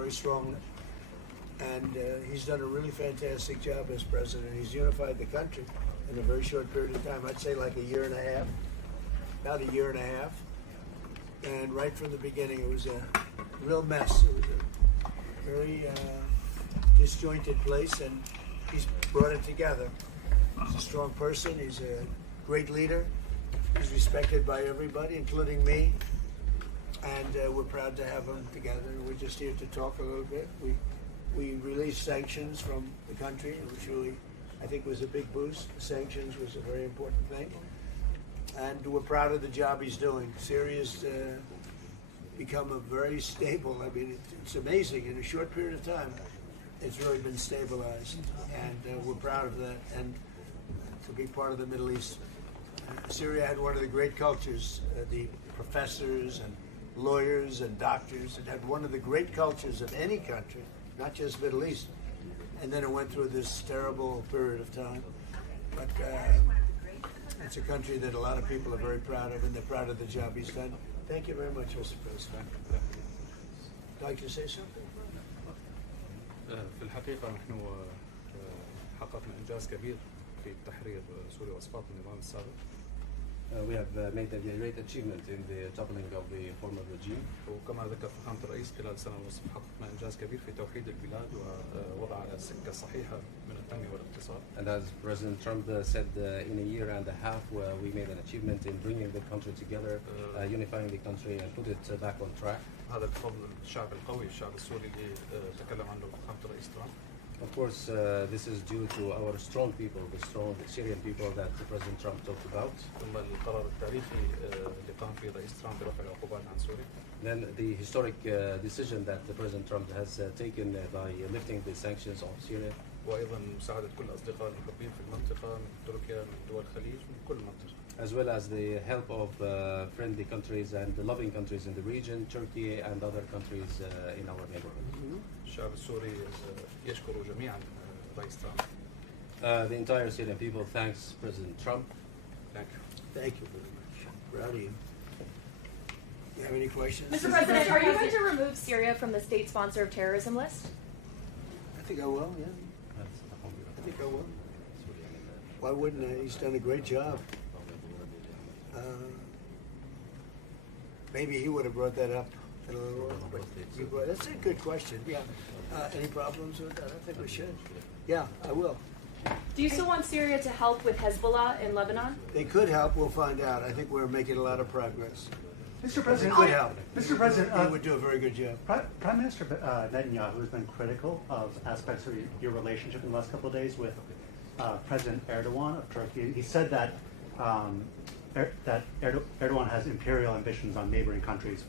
very strongly. And he's done a really fantastic job as president. He's unified the country in a very short period of time. I'd say like a year and a half, about a year and a half. And right from the beginning, it was a real mess. It was a very disjointed place, and he's brought it together. He's a strong person. He's a great leader. He's respected by everybody, including me. And we're proud to have him together. We're just here to talk a little bit. We released sanctions from the country, which really, I think, was a big boost. Sanctions was a very important thing. And we're proud of the job he's doing. Syria's become a very stable, I mean, it's amazing. In a short period of time, it's really been stabilized. And we're proud of that. And to be part of the Middle East. Syria had one of the great cultures, the professors and lawyers and doctors. It had one of the great cultures of any country, not just Middle East. And then it went through this terrible period of time. But it's a country that a lot of people are very proud of, and they're proud of the job he's done. Thank you very much, Mr. President. Would you like to say something? في الحقيقة نحن حققنا إنجاز كبير في تحرير سوريا وإسقاط النظام السابق. We have made a great achievement in the toppling of the former regime. وكما ذكر فخامة الرئيس خلال سنة ونصف حققنا إنجاز كبير في توحيد البلاد ووضع على السكة الصحيحة من التنمية والاقتصاد. And as President Trump said, in a year and a half, we made an achievement in bringing the country together, unifying the country, and put it back on track. هذا بفضل الشعب القوي، الشعب السوري اللي تكلم عنه فخامة الرئيس ترامب. Of course, this is due to our strong people, the strong Syrian people that President Trump talked about. ثم القرار التاريخي اللي قام فيه الرئيس ترامب برفع العقوبات عن سوريا. Then the historic decision that President Trump has taken by lifting the sanctions on Syria. وأيضا مساعدة كل أصدقاء المحبين في المنطقة من تركيا من دول الخليج من كل المنطقة. As well as the help of friendly countries and the loving countries in the region, Turkey and other countries in our neighborhood. الشعب السوري يشكر جميعا الرئيس ترامب. The entire Syrian people thanks President Trump. Thank you. Thank you very much. Proud of you. You have any questions? Mr. President, are you going to remove Syria from the state sponsor of terrorism list? I think I will, yeah. I think I will. Why wouldn't I? He's done a great job. Maybe he would have brought that up in a little while, but that's a good question. Yeah. Any problems with that? I think we should. Yeah, I will. Do you still want Syria to help with Hezbollah in Lebanon? They could help. We'll find out. I think we're making a lot of progress. Mr. President, They could help. Mr. President, He would do a very good job. Prime Minister Netanyahu has been critical of aspects of your relationship in the last couple of days with President Erdogan of Turkey. He said that Erdogan has imperial ambitions on neighboring countries,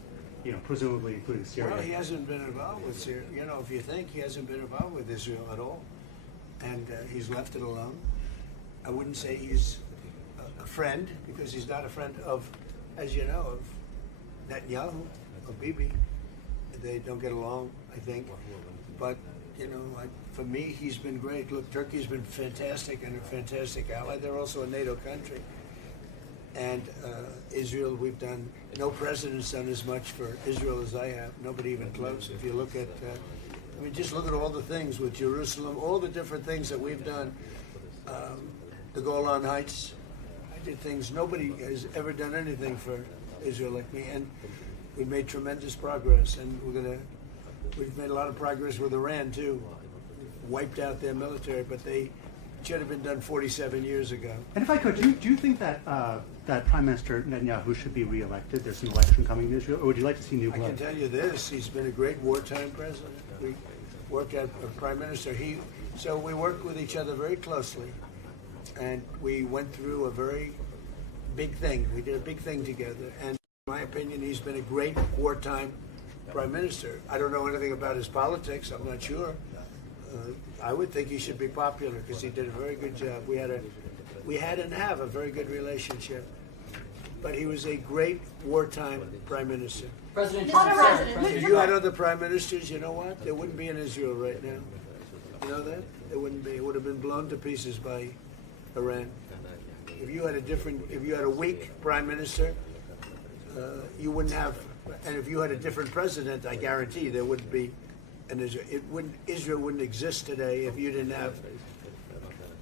presumably including Syria. Well, he hasn't been involved with Syria. If you think, he hasn't been involved with Israel at all. And he's left it alone. I wouldn't say he's a friend, because he's not a friend of, as you know, of Netanyahu, of Bibi. They don't get along, I think. But, for me, he's been great. Look, Turkey's been fantastic and a fantastic ally. They're also a NATO country. And Israel, we've done, no president's done as much for Israel as I have. Nobody even close. If you look at, just look at all the things with Jerusalem, all the different things that we've done. The Golan Heights, I did things, nobody has ever done anything for Israel like me. And we've made tremendous progress. And we've made a lot of progress with Iran too. Wiped out their military, but they should have been done 47 years ago. And if I could, do you think that that Prime Minister Netanyahu should be reelected? There's an election coming in Israel, or would you like to see new blood? I can tell you this: he's been a great wartime president. We worked as a prime minister. So we worked with each other very closely, and we went through a very big thing. We did a big thing together, and in my opinion, he's been a great wartime prime minister. I don't know anything about his politics. I'm not sure. I would think he should be popular because he did a very good job. We had and have a very good relationship. But he was a great wartime prime minister. President If you had other prime ministers, you know what? They wouldn't be in Israel right now. You know that? They wouldn't be. It would have been blown to pieces by Iran. If you had a weak prime minister, you wouldn't have. And if you had a different president, I guarantee there wouldn't be and Israel wouldn't exist today if you didn't have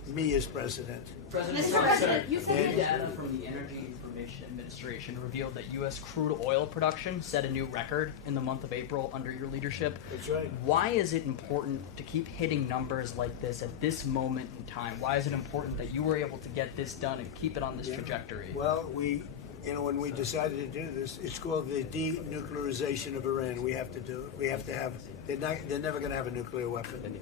me as president. Mr. President, you said Data from the Energy Information Administration revealed that U.S. crude oil production set a new record in the month of April under your leadership. That's right. Why is it important to keep hitting numbers like this at this moment in time? Why is it important that you were able to get this done and keep it on this trajectory? Well, when we decided to do this, it's called the denuclearization of Iran. We have to do it. We have to have. They're never going to have a nuclear weapon,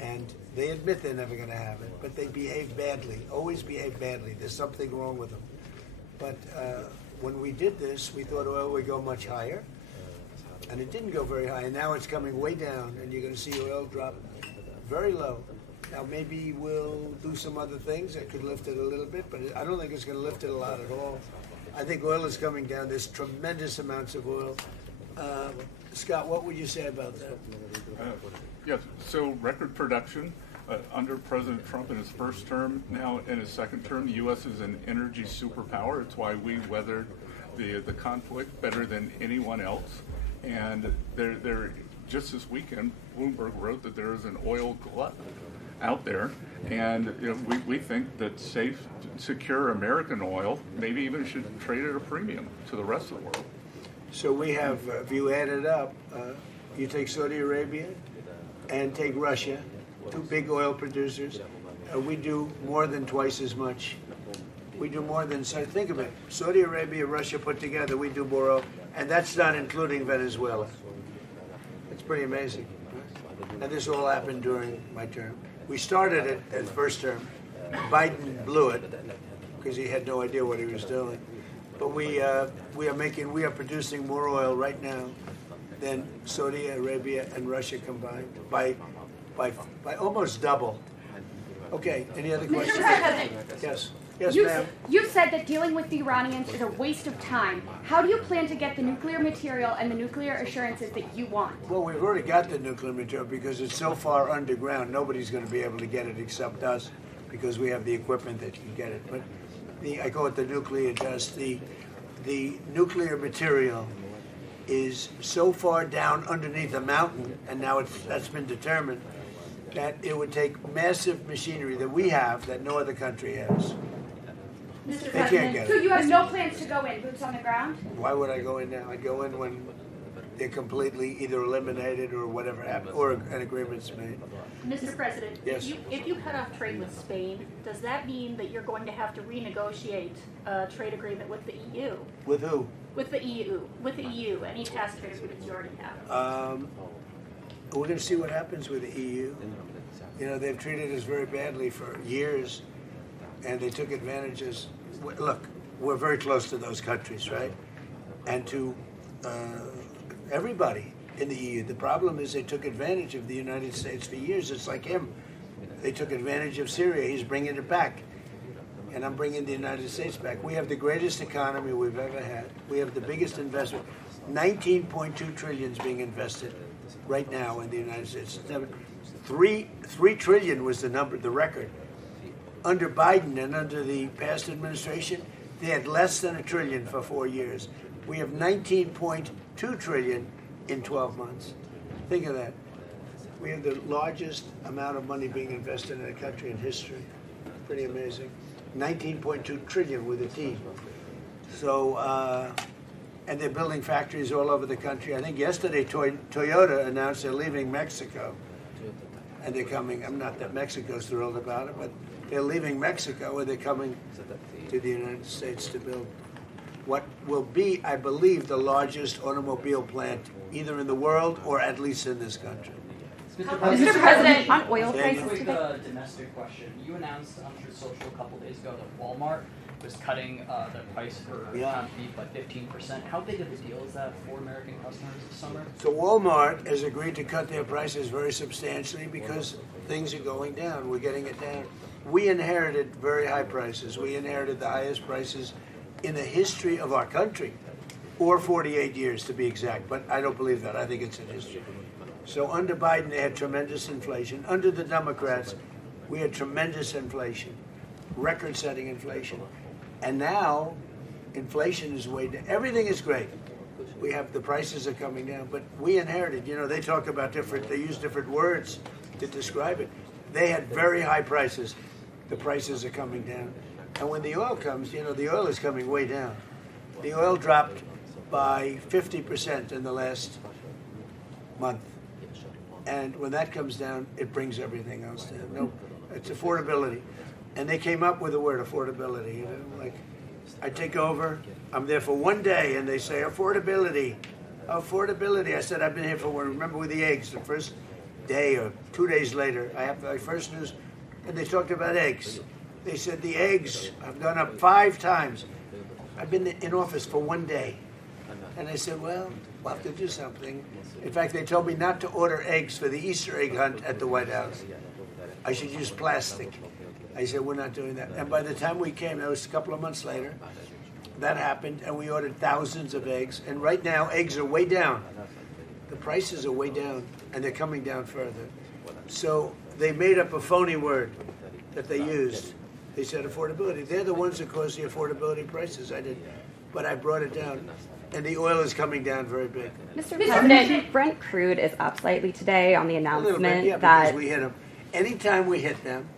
and they admit they're never going to have it. But they behave badly. Always behave badly. There's something wrong with them. But when we did this, we thought oil would go much higher, and it didn't go very high. And now it's coming way down, and you're going to see oil drop very low. Now maybe we'll do some other things that could lift it a little bit, but I don't think it's going to lift it a lot at all. I think oil is coming down. There's tremendous amounts of oil. Scott, what would you say about that? Yes, so record production under President Trump in his first term. Now in his second term, the U.S. is an energy superpower. It's why we weathered the conflict better than anyone else. And just this weekend, Bloomberg wrote that there is an oil glut out there, and we think that safe, secure American oil maybe even should trade at a premium to the rest of the world. So we have, if you add it up, you take Saudi Arabia and take Russia, two big oil producers, we do more than twice as much. We do more than, so think of it, Saudi Arabia, Russia put together, we do more oil, and that's not including Venezuela. It's pretty amazing. And this all happened during my term. We started it at first term. Biden blew it because he had no idea what he was doing. But we are producing more oil right now than Saudi Arabia and Russia combined by almost double. Okay, any other questions? Mr. President, Yes. Yes, ma'am. you said that dealing with the Iranians is a waste of time. How do you plan to get the nuclear material and the nuclear assurances that you want? Well, we've already got the nuclear material because it's so far underground, nobody's going to be able to get it except us because we have the equipment that can get it. But I call it the nuclear dust. The nuclear material is so far down underneath a mountain, and now that's been determined, that it would take massive machinery that we have that no other country has. Mr. They can't President, get so it. you have no plans to go in, boots on the ground? Why would I go in now? I'd go in when they're completely either eliminated or whatever happened, or an agreement's made. Mr. President, Yes. if you cut off trade with Spain, does that mean that you're going to have to renegotiate a trade agreement with the EU? With who? With the EU, any past trade agreements you already have? We're going to see what happens with the EU. You know, they've treated us very badly for years, and they took advantages. Look, we're very close to those countries, right? And to everybody in the EU. The problem is they took advantage of the United States for years. It's like him. They took advantage of Syria. He's bringing it back. And I'm bringing the United States back. We have the greatest economy we've ever had. We have the biggest investment. 19.2 trillion is being invested right now in the United States. 3 trillion was the record. Under Biden and under the past administration, they had less than $1 trillion for 4 years. We have 19.2 trillion in 12 months. Think of that. We have the largest amount of money being invested in a country in history. Pretty amazing. 19.2 trillion with a T. So, and they're building factories all over the country. I think yesterday Toyota announced they're leaving Mexico. And they're coming, I'm not that Mexico's thrilled about it, but they're leaving Mexico and they're coming to the United States to build what will be, I believe, the largest automobile plant either in the world or at least in this country. Mr. President, on oil prices Quick today. domestic question. You announced on Truth Social a couple days ago that Walmart was cutting the price for ground beef by 15%. How big of a deal is that for American customers this summer? So Walmart has agreed to cut their prices very substantially because things are going down. We're getting it down. We inherited very high prices. We inherited the highest prices in the history of our country, or 48 years to be exact, but I don't believe that. I think it's in history. So under Biden, they had tremendous inflation. Under the Democrats, we had tremendous inflation, record-setting inflation. And now, inflation is way down. Everything is great. we have the prices are coming down, but we inherited. They talk about they use different words to describe it. They had very high prices. The prices are coming down, and when the oil comes, the oil is coming way down. The oil dropped by 50% in the last month, and when that comes down, it brings everything else down. No, it's affordability, and they came up with the word affordability. Like I take over, I'm there for one day, and they say affordability, affordability. I said I've been here for one. Remember with the eggs, the first day or 2 days later, I have my first news, and they talked about eggs. They said the eggs have gone up 5 times. I've been in office for one day, and I said, well, we'll have to do something. In fact, they told me not to order eggs for the Easter egg hunt at the White House. I should use plastic. I said, we're not doing that. And by the time we came, that was a couple of months later, that happened, and we ordered thousands of eggs. And right now, eggs are way down. The prices are way down, and they're coming down further. So they made up a phony word that they used. They said affordability. They're the ones that caused the affordability prices. I did, but I brought it down. And the oil is coming down very big. Mr. President, Brent crude is up slightly today on the A little announcement bit, yeah, that because we hit them. Anytime we hit them,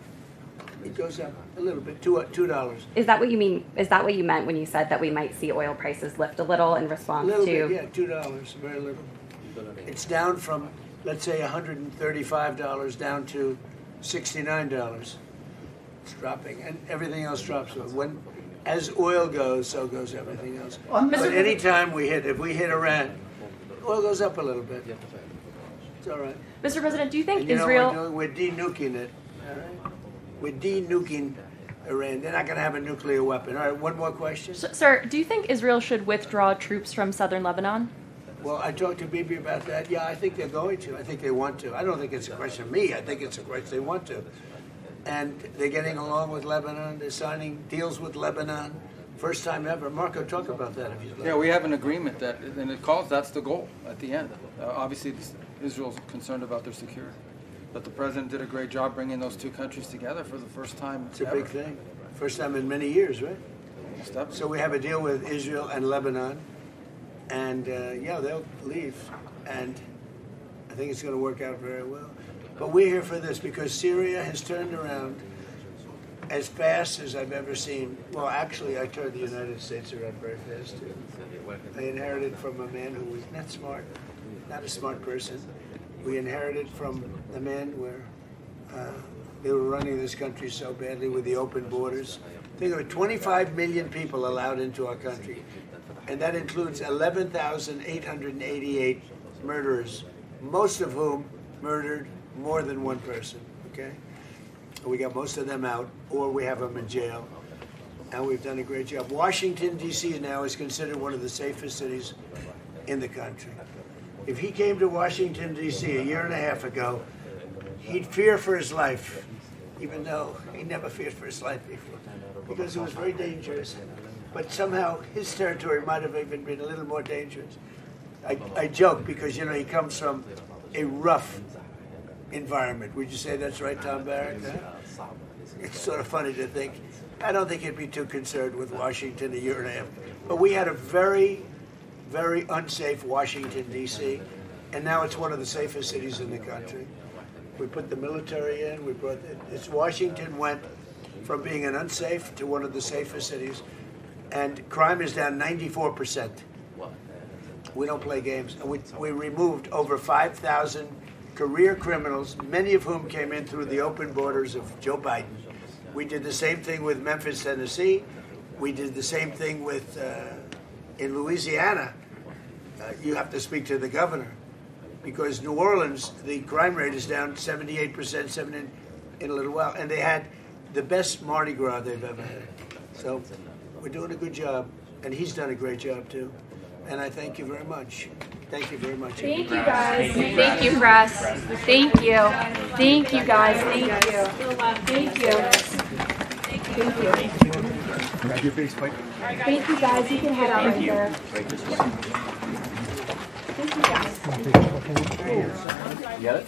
it goes up a little bit, $2. is that what you mean? Is that what you meant when you said that we might see oil prices lift a little in A response little to? bit, yeah, $2, very little. It's down from, let's say, $135 down to $69. It's dropping, and everything else drops. As oil goes, so goes everything else. But anytime if we hit Iran, oil goes up a little bit. It's all right. Mr. President, do you think And you know Israel? what we're doing? We're de-nuking it. All right? We're de-nuking Iran. They're not going to have a nuclear weapon. All right, one more question. Sir, do you think Israel should withdraw troops from southern Lebanon? Well, I talked to Bibi about that. Yeah, I think they're going to. I think they want to. I don't think it's a question of me. I think it's a question they want to. And they're getting along with Lebanon. They're signing deals with Lebanon. First time ever. Marco, talk about that if you'd like. Yeah, we have an agreement that, and that's the goal at the end. Obviously, Israel's concerned about their security. But the president did a great job bringing those two countries together for the first time It's a ever. big thing. First time in many years, right? So we have a deal with Israel and Lebanon. And, yeah, they'll leave. And I think it's going to work out very well. But we're here for this because Syria has turned around as fast as I've ever seen. Well, actually, I turned the United States around very fast, too. I inherited from a man who was not smart, not a smart person. We inherited from the man where they were running this country so badly with the open borders. Think of it, 25 million people allowed into our country. And that includes 11,888 murderers, most of whom murdered more than one person, okay? We got most of them out, or we have them in jail, and we've done a great job. Washington, D.C. now is considered one of the safest cities in the country. If he came to Washington, D.C. a year and a half ago, he'd fear for his life, even though he never feared for his life before, because it was very dangerous. But somehow his territory might have even been a little more dangerous. I joke because, he comes from a rough environment. Would you say that's right, Tom Barrett? Huh? It's sort of funny to think. I don't think he'd be too concerned with Washington a year and a half. But we had a very, very unsafe Washington, D.C., and now it's one of the safest cities in the country. We put the military in. Washington went from being an unsafe to one of the safest cities, and crime is down 94%. We don't play games. And we removed over 5,000 career criminals, many of whom came in through the open borders of Joe Biden. We did the same thing with Memphis, Tennessee. We did the same thing with in Louisiana. You have to speak to the governor, because New Orleans, the crime rate is down 78%, in a little while, and they had the best Mardi Gras they've ever had. So we're doing a good job, and he's done a great job too. And I thank you very much. Thank you very much. Thank you, guys. Thank you, press. Thank you. Thank you, guys. Thank you. Thank you. Thank you. Grab your face, Mike. Thank you, guys. You can head out right there. Thank you, guys. Get it?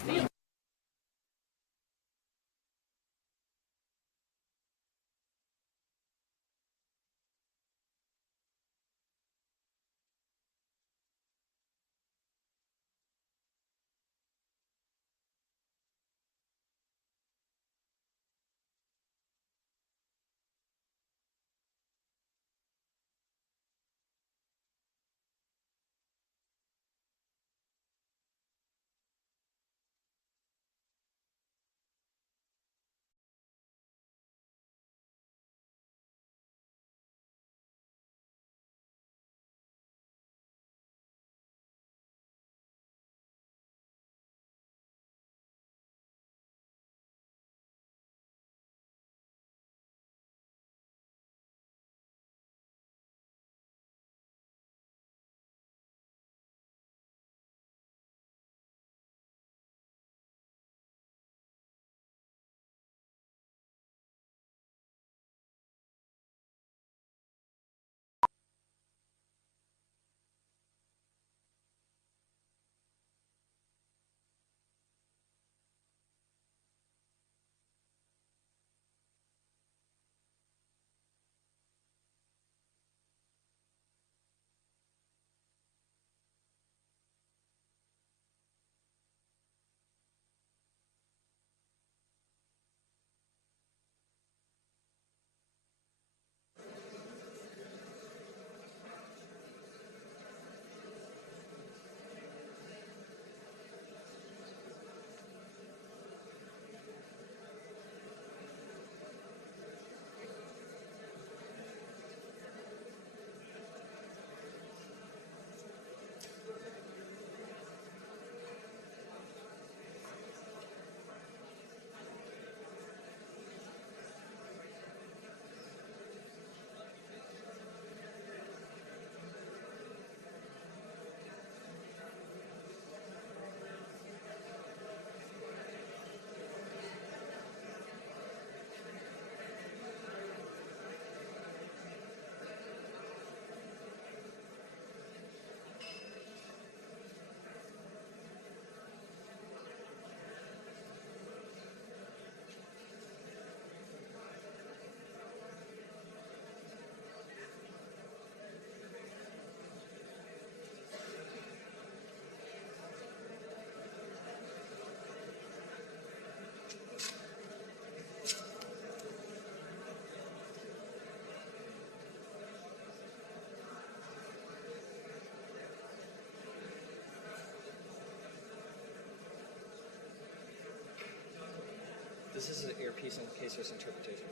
This is an earpiece in case there's interpretation.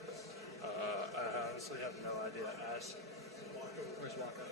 I honestly have no idea. Ask. Where's Waka?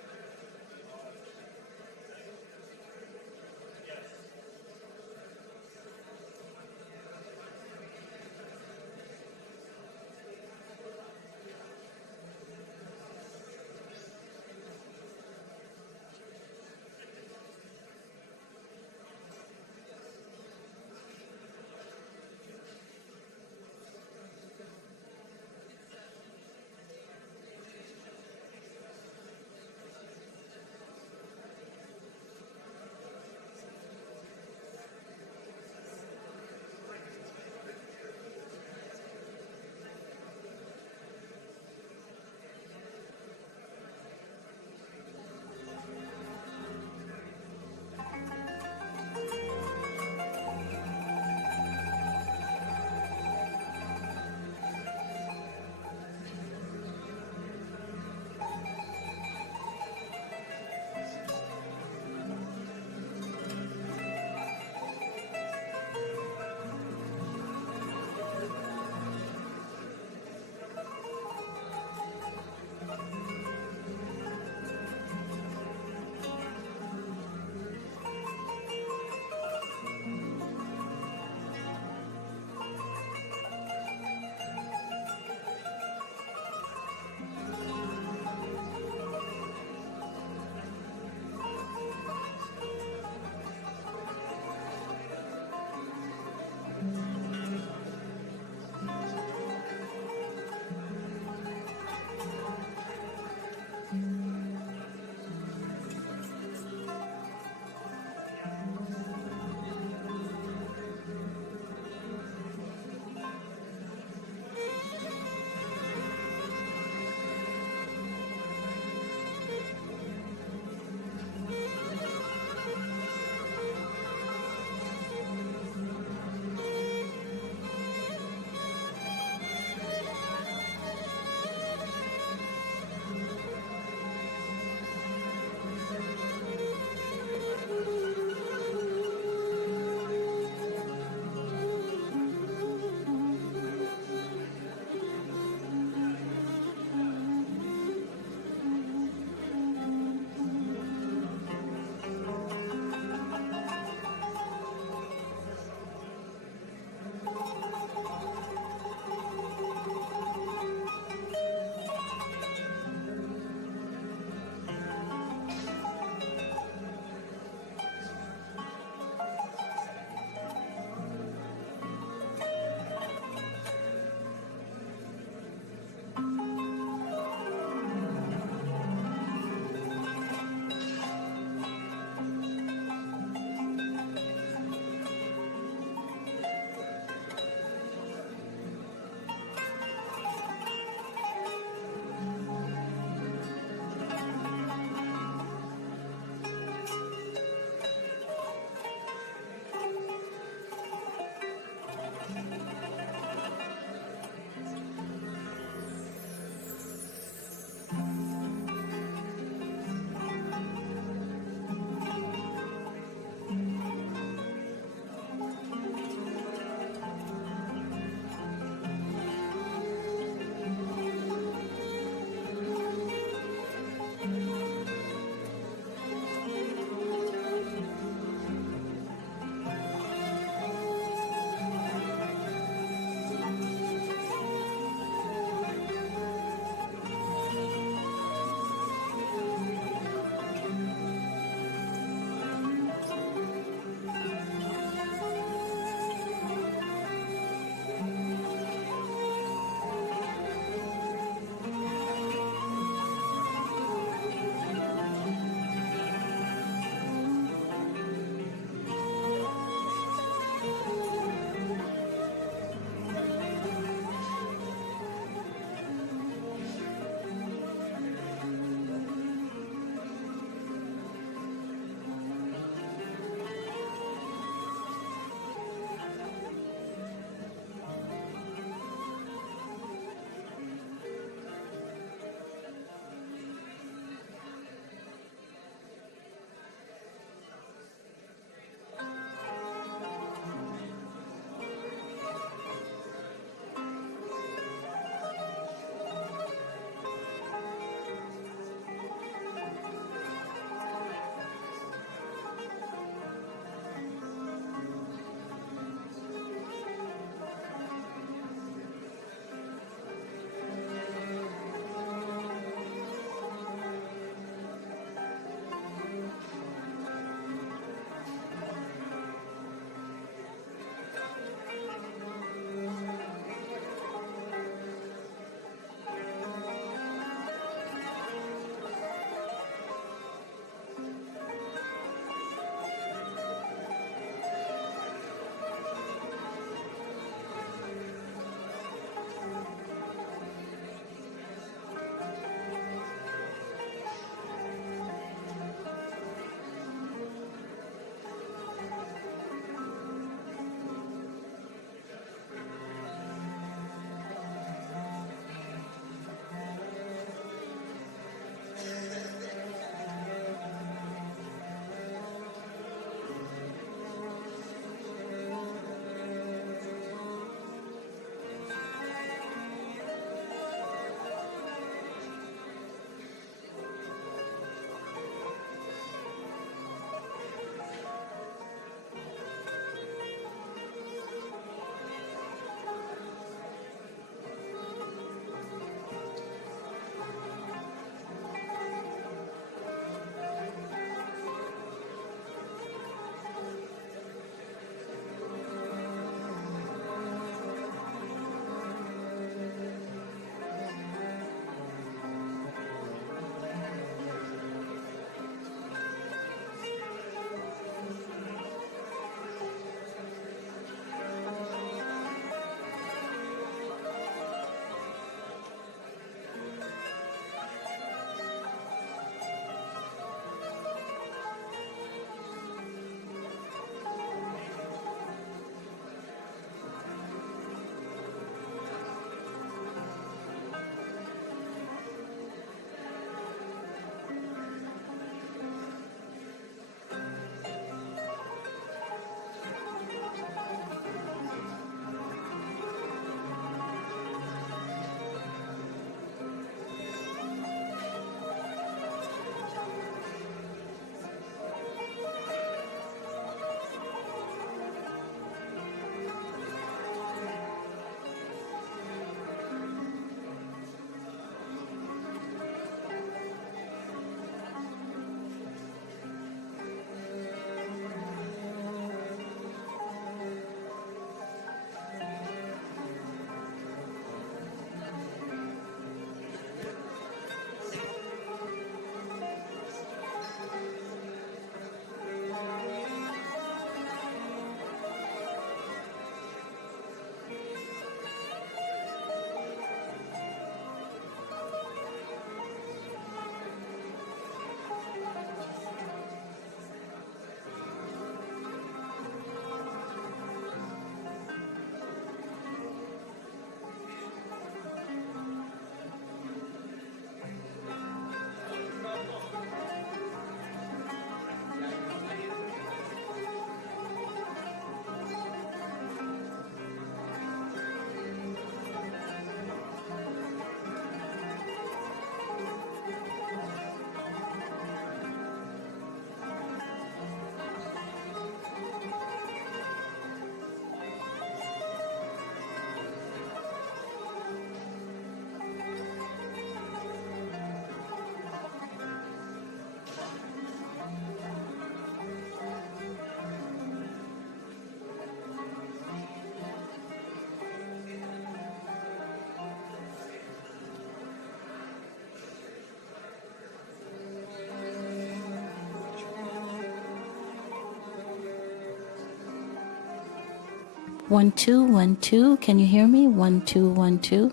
1 2 1 2. Can you hear me? 1 2 1 2.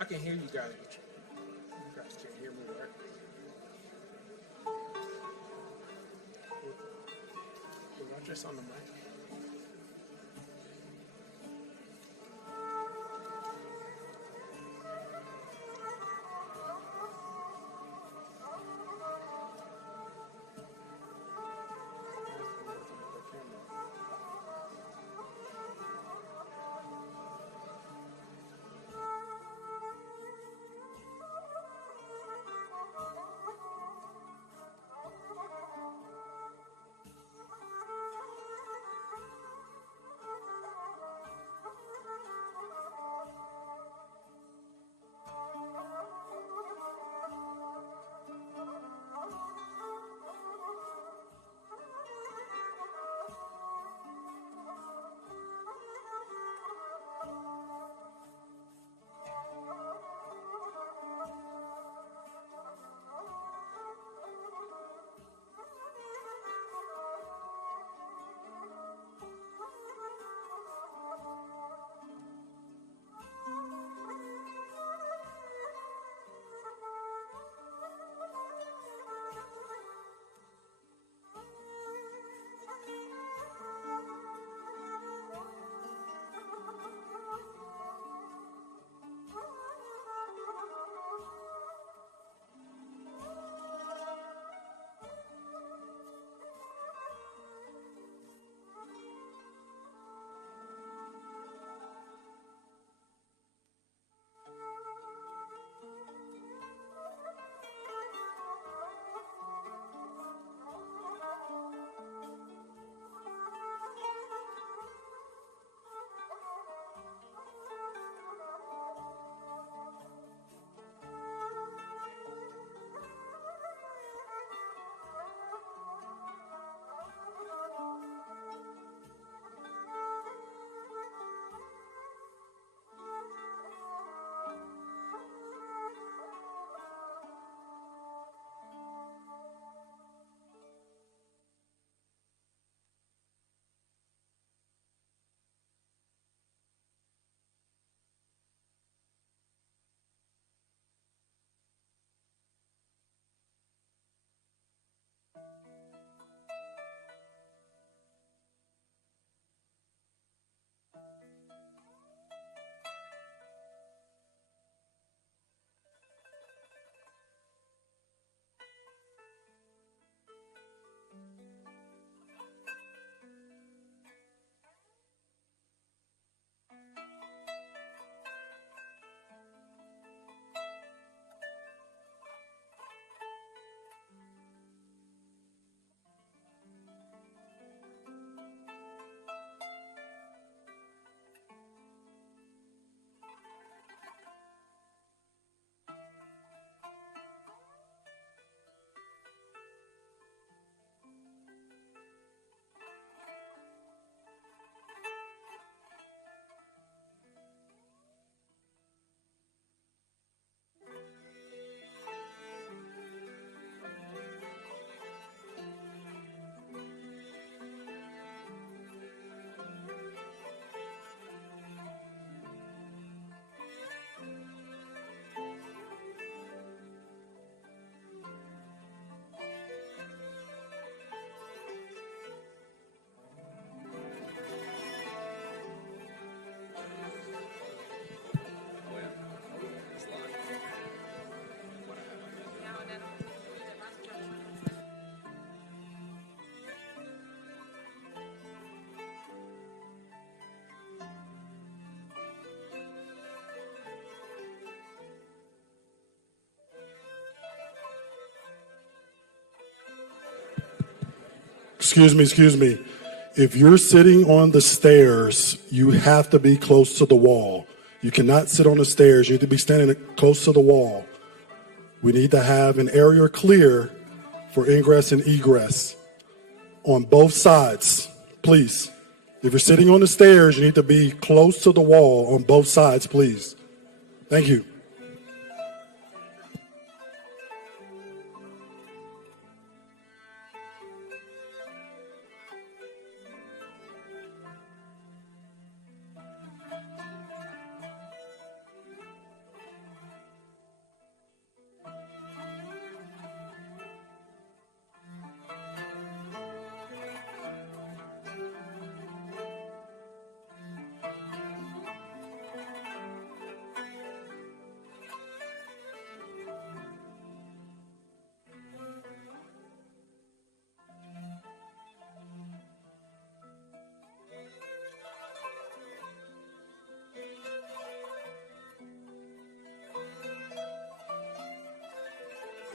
I can hear you guys, but you guys can't hear me, right? Was I just on the mic? Excuse me. If you're sitting on the stairs, you have to be close to the wall. You cannot sit on the stairs. You need to be standing close to the wall. We need to have an area clear for ingress and egress on both sides, please. If you're sitting on the stairs, you need to be close to the wall on both sides, please. Thank you.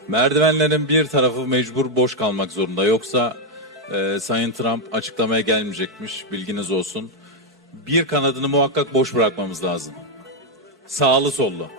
Merdivenlerin bir tarafı mecbur boş kalmak zorunda. Yoksa Sayın Trump açıklamaya gelmeyecekmiş. Bilginiz olsun. Bir kanadını muhakkak boş bırakmamız lazım. Sağlı sollu.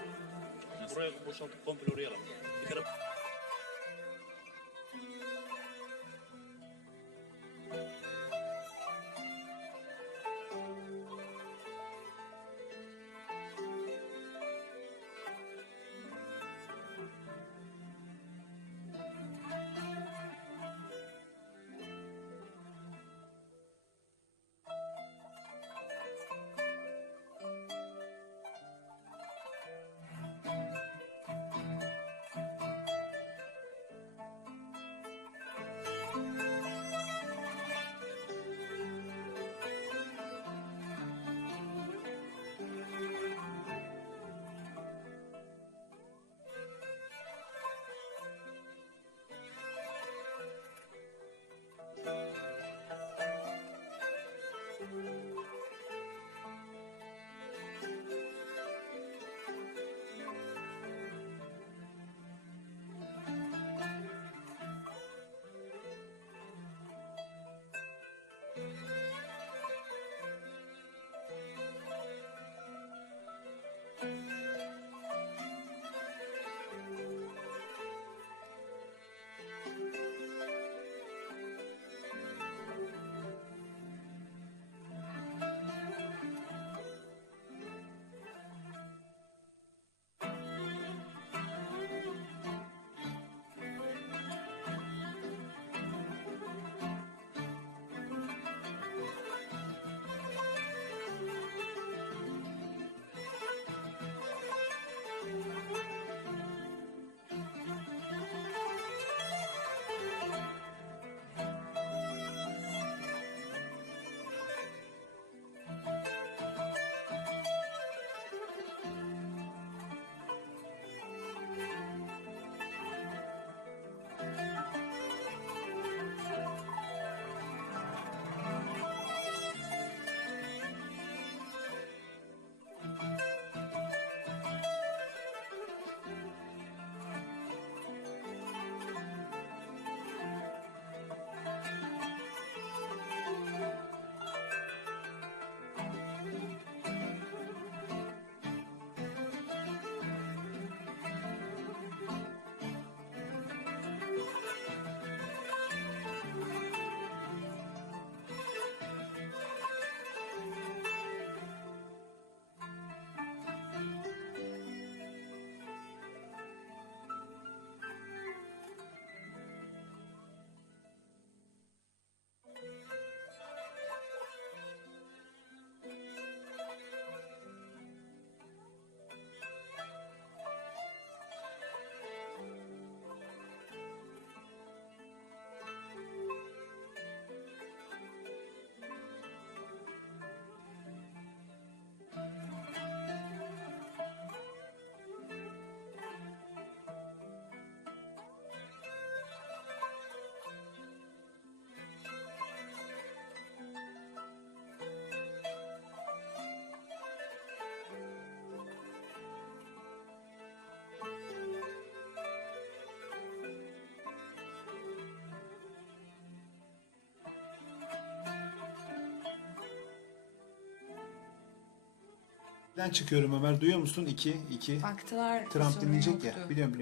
Ben çıkıyorum Ömer. Duyuyor musun? 2. Baktılar. Trump sorun dinleyecek yoktu. ya. Biliyorum.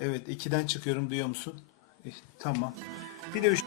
Evet 2'den çıkıyorum. Duyuyor musun? Tamam. Bir de 3.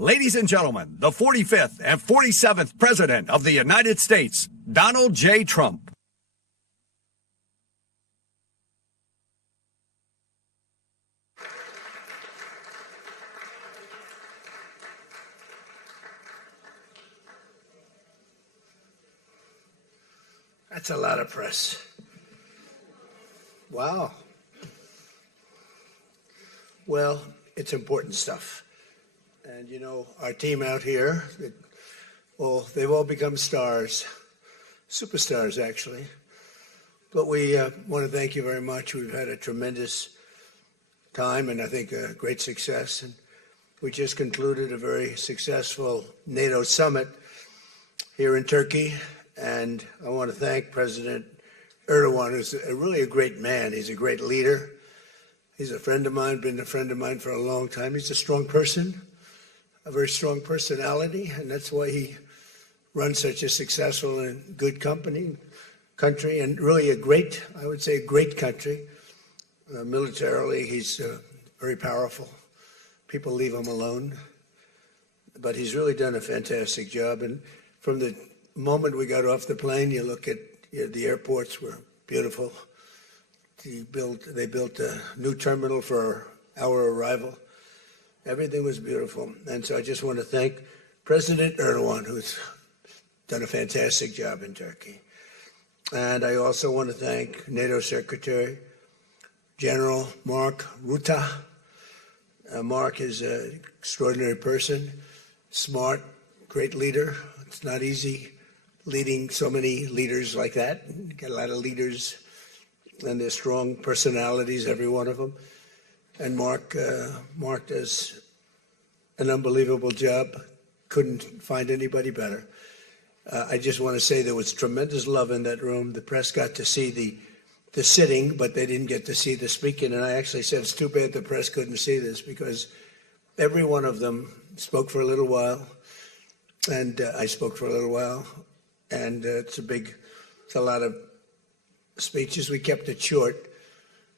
Ladies and gentlemen, the 45th and 47th President of the United States, Donald J. Trump. That's a lot of press. Wow. Well, it's important stuff. And you know, our team out here, they've all become stars, superstars actually. But we want to thank you very much. We've had a tremendous time and I think a great success. And we just concluded a very successful NATO summit here in Turkey. And I want to thank President Erdogan, who's really a great man. He's a great leader. He's a friend of mine, been a friend of mine for a long time. He's a strong person, a very strong personality, and that's why he runs such a successful and good country, and really a great, I would say, a great country. Militarily, he's very powerful. People leave him alone. But he's really done a fantastic job. And from the moment we got off the plane, you look at the airports were beautiful. They built a new terminal for our arrival. Everything was beautiful. And so I just want to thank President Erdogan, who's done a fantastic job in Turkey. And I also want to thank NATO Secretary General Mark Rutte. Mark is an extraordinary person, smart, great leader. It's not easy leading so many leaders like that. You get a lot of leaders, and they're strong personalities, every one of them. And Mark does an unbelievable job. Couldn't find anybody better. I just want to say there was tremendous love in that room. The press got to see the sitting, but they didn't get to see the speaking. And I actually said, it's too bad the press couldn't see this, because every one of them spoke for a little while, and I spoke for a little while. And it's a lot of speeches. We kept it short,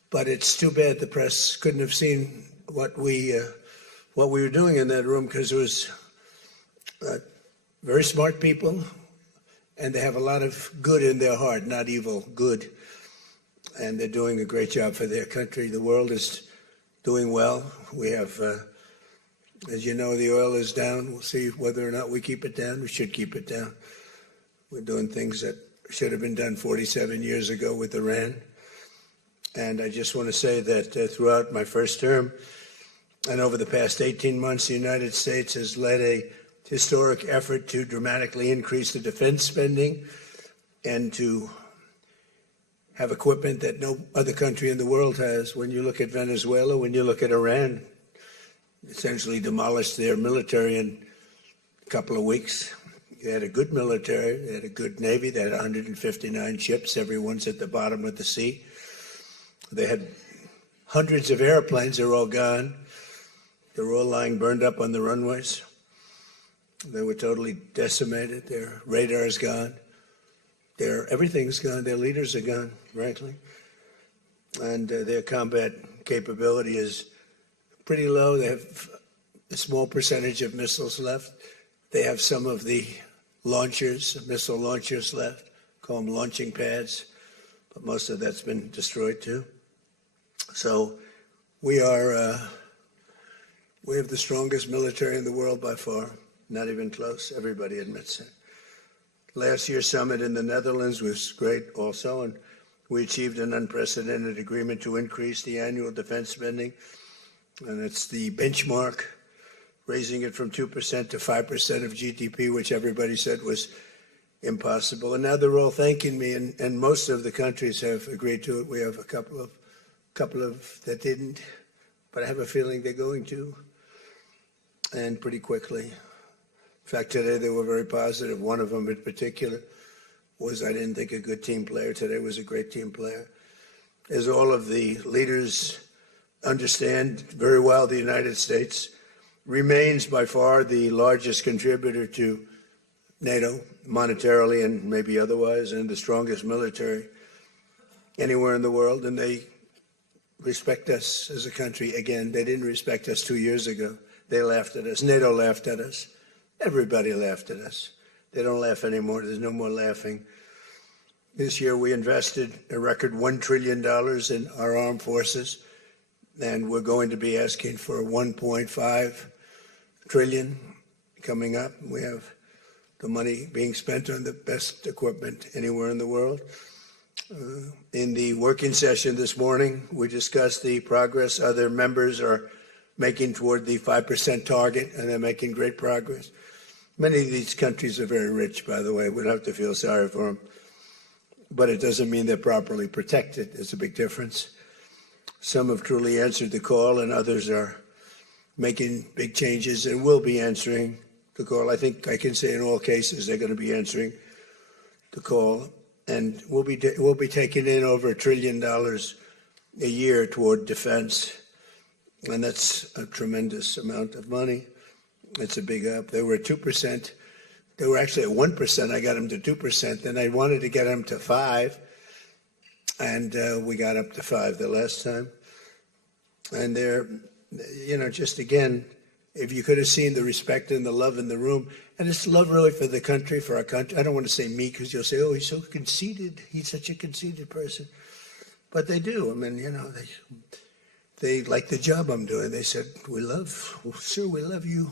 but it's too bad the press couldn't have seen what we were doing in that room, because it was very smart people, and they have a lot of good in their heart, not evil, good. And they're doing a great job for their country. The world is doing well. We have, as you know, the oil is down. We'll see whether or not we keep it down. We should keep it down. We're doing things that should have been done 47 years ago with Iran. And I just want to say that throughout my first term and over the past 18 months, the United States has led a historic effort to dramatically increase the defense spending and to have equipment that no other country in the world has. When you look at Venezuela, when you look at Iran, essentially demolished their military in a couple of weeks. They had a good military, they had a good navy, they had 159 ships, everyone's at the bottom of the sea. They had hundreds of airplanes, they're all gone. They're all lying burned up on the runways. They were totally decimated, their radar's gone. Everything's gone, their leaders are gone, frankly. And their combat capability is pretty low. They have a small percentage of missiles left. They have some of the missile launchers left, call them launching pads, but most of that's been destroyed too. So we have the strongest military in the world by far, not even close. Everybody admits it. Last year's summit in the Netherlands was great also, and we achieved an unprecedented agreement to increase the annual defense spending, and it's the benchmark, raising it from 2% to 5% of GDP, which everybody said was impossible. And now they're all thanking me, and most of the countries have agreed to it. We have a couple of that didn't, but I have a feeling they're going to, and pretty quickly. In fact, today they were very positive. One of them in particular was, I didn't think, a good team player. Today was a great team player. As all of the leaders understand very well, the United States remains by far the largest contributor to NATO, monetarily and maybe otherwise, and the strongest military anywhere in the world. And they respect us as a country. Again, they didn't respect us 2 years ago. They laughed at us. NATO laughed at us. Everybody laughed at us. They don't laugh anymore. There's no more laughing. This year we invested a record $1 trillion in our armed forces, and we're going to be asking for $1.5 trillion coming up. We have the money being spent on the best equipment anywhere in the world. In the working session this morning, we discussed the progress other members are making toward the 5% target, and they're making great progress. Many of these countries are very rich, by the way. We don't have to feel sorry for them. But it doesn't mean they're properly protected. There's a big difference. Some have truly answered the call, and others are making big changes and will be answering the call. I think I can say in all cases they're going to be answering the call. And we'll be taking in over $1 trillion a year toward defense. And that's a tremendous amount of money. It's a big up. They were at 2%. They were actually at 1%. I got them to 2%. Then I wanted to get them to 5%. And we got up to 5% the last time. And they're, just again, if you could have seen the respect and the love in the room, and it's love really for the country, for our country. I don't want to say me because you'll say, oh, he's so conceited. He's such a conceited person. But they do. I mean, they like the job I'm doing. They said, sir, we love you.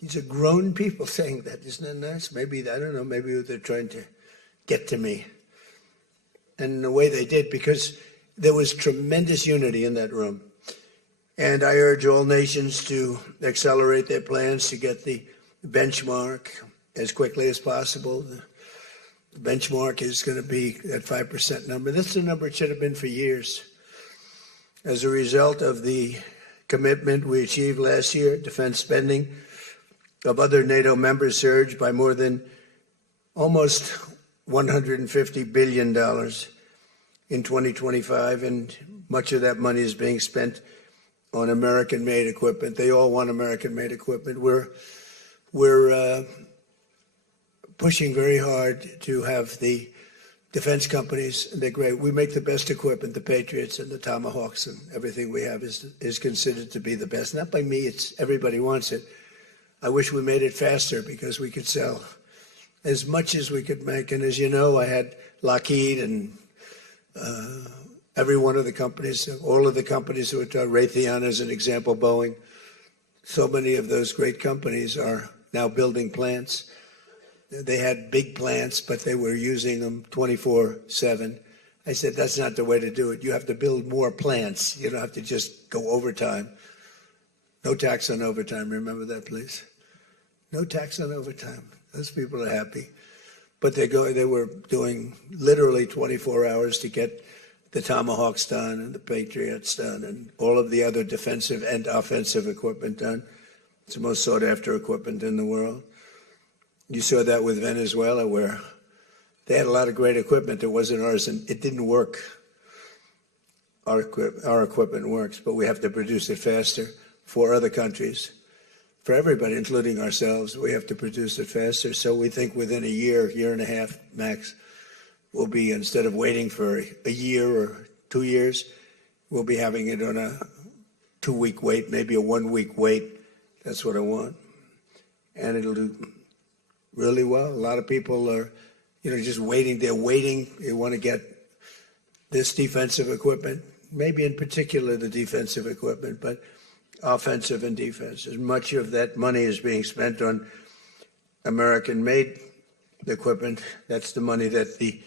These are grown people saying that. Isn't that nice? Maybe, I don't know, maybe they're trying to get to me. And in a way they did, because there was tremendous unity in that room. And I urge all nations to accelerate their plans to get the benchmark as quickly as possible. The benchmark is going to be that 5% number. That's the number it should have been for years. As a result of the commitment we achieved last year, defense spending of other NATO members surged by more than almost $150 billion in 2025, and much of that money is being spent on American-made equipment. They all want American-made equipment. We're pushing very hard to have the defense companies. They're great. We make the best equipment. The Patriots and the Tomahawks and everything we have is considered to be the best. Not by me. It's everybody wants it. I wish we made it faster because we could sell as much as we could make. And as you know, I had Lockheed and every one of the companies, all of the companies who are Raytheon as an example, Boeing. So many of those great companies are now building plants. They had big plants, but they were using them 24/7. I said, that's not the way to do it. You have to build more plants. You don't have to just go overtime. No tax on overtime. Remember that, please. No tax on overtime. Those people are happy. But they were doing literally 24 hours to get the Tomahawks done and the Patriots done and all of the other defensive and offensive equipment done. It's the most sought after equipment in the world. You saw that with Venezuela, where they had a lot of great equipment that wasn't ours, and it didn't work. Our equipment works, but we have to produce it faster for other countries. For everybody, including ourselves, we have to produce it faster. So we think within a year and a half max, we'll be, instead of waiting for a year or 2 years, we'll be having it on a 2-week wait, maybe a 1-week wait. That's what I want. And it'll do really well. A lot of people are, just waiting. They're waiting. They want to get this defensive equipment, maybe in particular the defensive equipment, but offensive and defense. As much of that money is being spent on American-made equipment. That's the money that the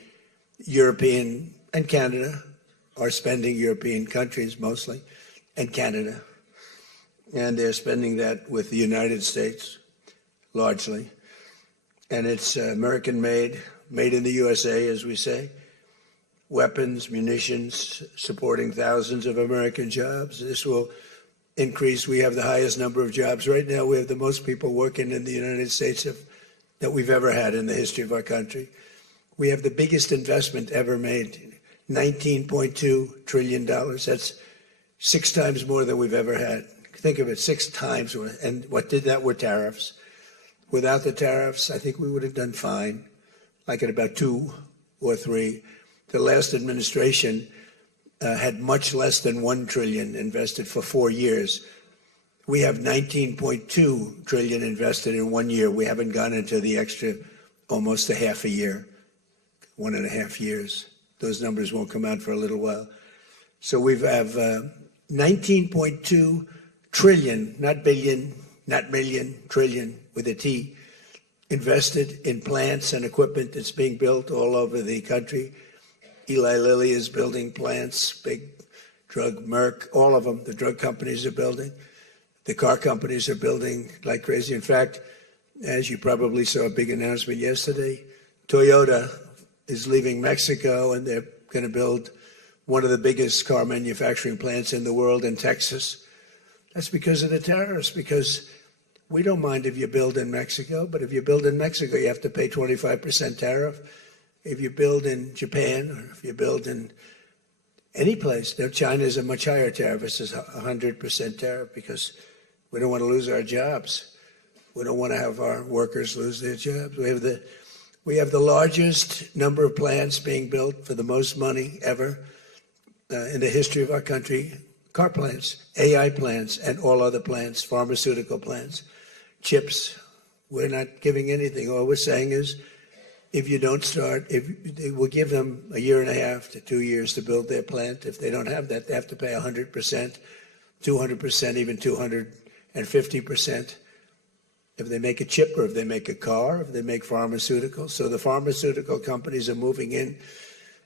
European and Canada are spending, European countries mostly, and Canada. And they're spending that with the United States, largely. And it's American-made, made in the USA, as we say. Weapons, munitions, supporting thousands of American jobs. This will increase. We have the highest number of jobs. Right now, we have the most people working in the United States that we've ever had in the history of our country. We have the biggest investment ever made, $19.2 trillion. That's 6 times more than we've ever had. Think of it, 6 times. And what did that were tariffs. Without the tariffs, I think we would have done fine, like at about 2 or 3. The last administration had much less than $1 trillion invested for 4 years. We have 19.2 trillion invested in 1 year. We haven't gone into the extra almost a half a year, 1.5 years. Those numbers won't come out for a little while. So we have 19.2 trillion, not billion, not million, trillion with a T, invested in plants and equipment that's being built all over the country. Eli Lilly is building plants, big drug, Merck, all of them, the drug companies are building. The car companies are building like crazy. In fact, as you probably saw a big announcement yesterday, Toyota is leaving Mexico and they're going to build one of the biggest car manufacturing plants in the world in Texas. That's because of the tariffs, because we don't mind if you build in Mexico, but if you build in Mexico, you have to pay 25% tariff. If you build in Japan, or if you build in any place, now China is a much higher tariff. It's 100% tariff because we don't want to lose our jobs. We don't want to have our workers lose their jobs. We have the largest number of plants being built for the most money ever in the history of our country. Car plants, AI plants, and all other plants, pharmaceutical plants, chips. We're not giving anything. All we're saying is, if you don't start, we'll give them 1.5 to 2 years to build their plant. If they don't have that, they have to pay 100%, 200%, even 250%. If they make a chip, or if they make a car, if they make pharmaceuticals. So the pharmaceutical companies are moving in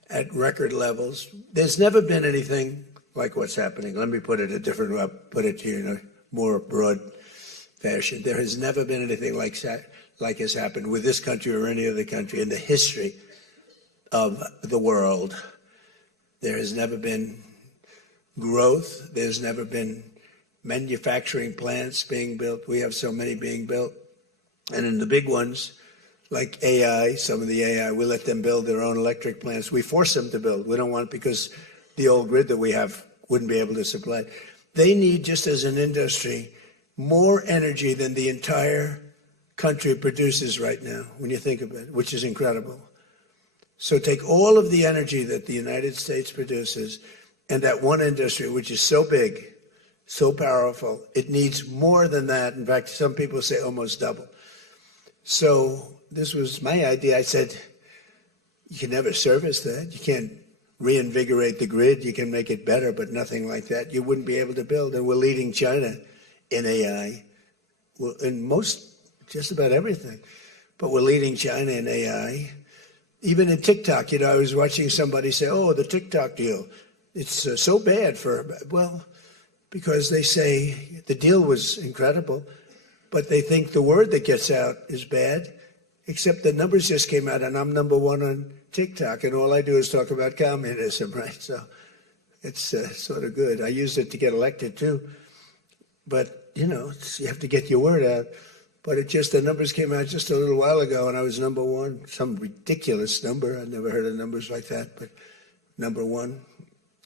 at record levels. There's never been anything like what's happening. Let me put it a different way, put it to you in a more broad fashion. There has never been anything like has happened with this country or any other country in the history of the world. There has never been growth. There's never been manufacturing plants being built. We have so many being built. And in the big ones, like AI, some of the AI, we let them build their own electric plants. We force them to build. We don't want it because the old grid that we have wouldn't be able to supply. They need, just as an industry, more energy than the entire country produces right now, when you think of it, which is incredible. So take all of the energy that the United States produces and that one industry, which is so big, so powerful, it needs more than that. In fact, some people say almost double. So this was my idea. I said, you can never service that. You can't reinvigorate the grid. You can make it better, but nothing like that. You wouldn't be able to build. And we're leading China in AI, well, in just about everything. But we're leading China in AI. Even in TikTok, I was watching somebody say, oh, the TikTok deal, it's so bad well, because they say the deal was incredible, but they think the word that gets out is bad, except the numbers just came out, and I'm #1 on TikTok, and all I do is talk about communism, right? So it's sort of good. I used it to get elected, too. But, you have to get your word out. But the numbers came out just a little while ago, and I was #1, some ridiculous number. I've never heard of numbers like that, but #1.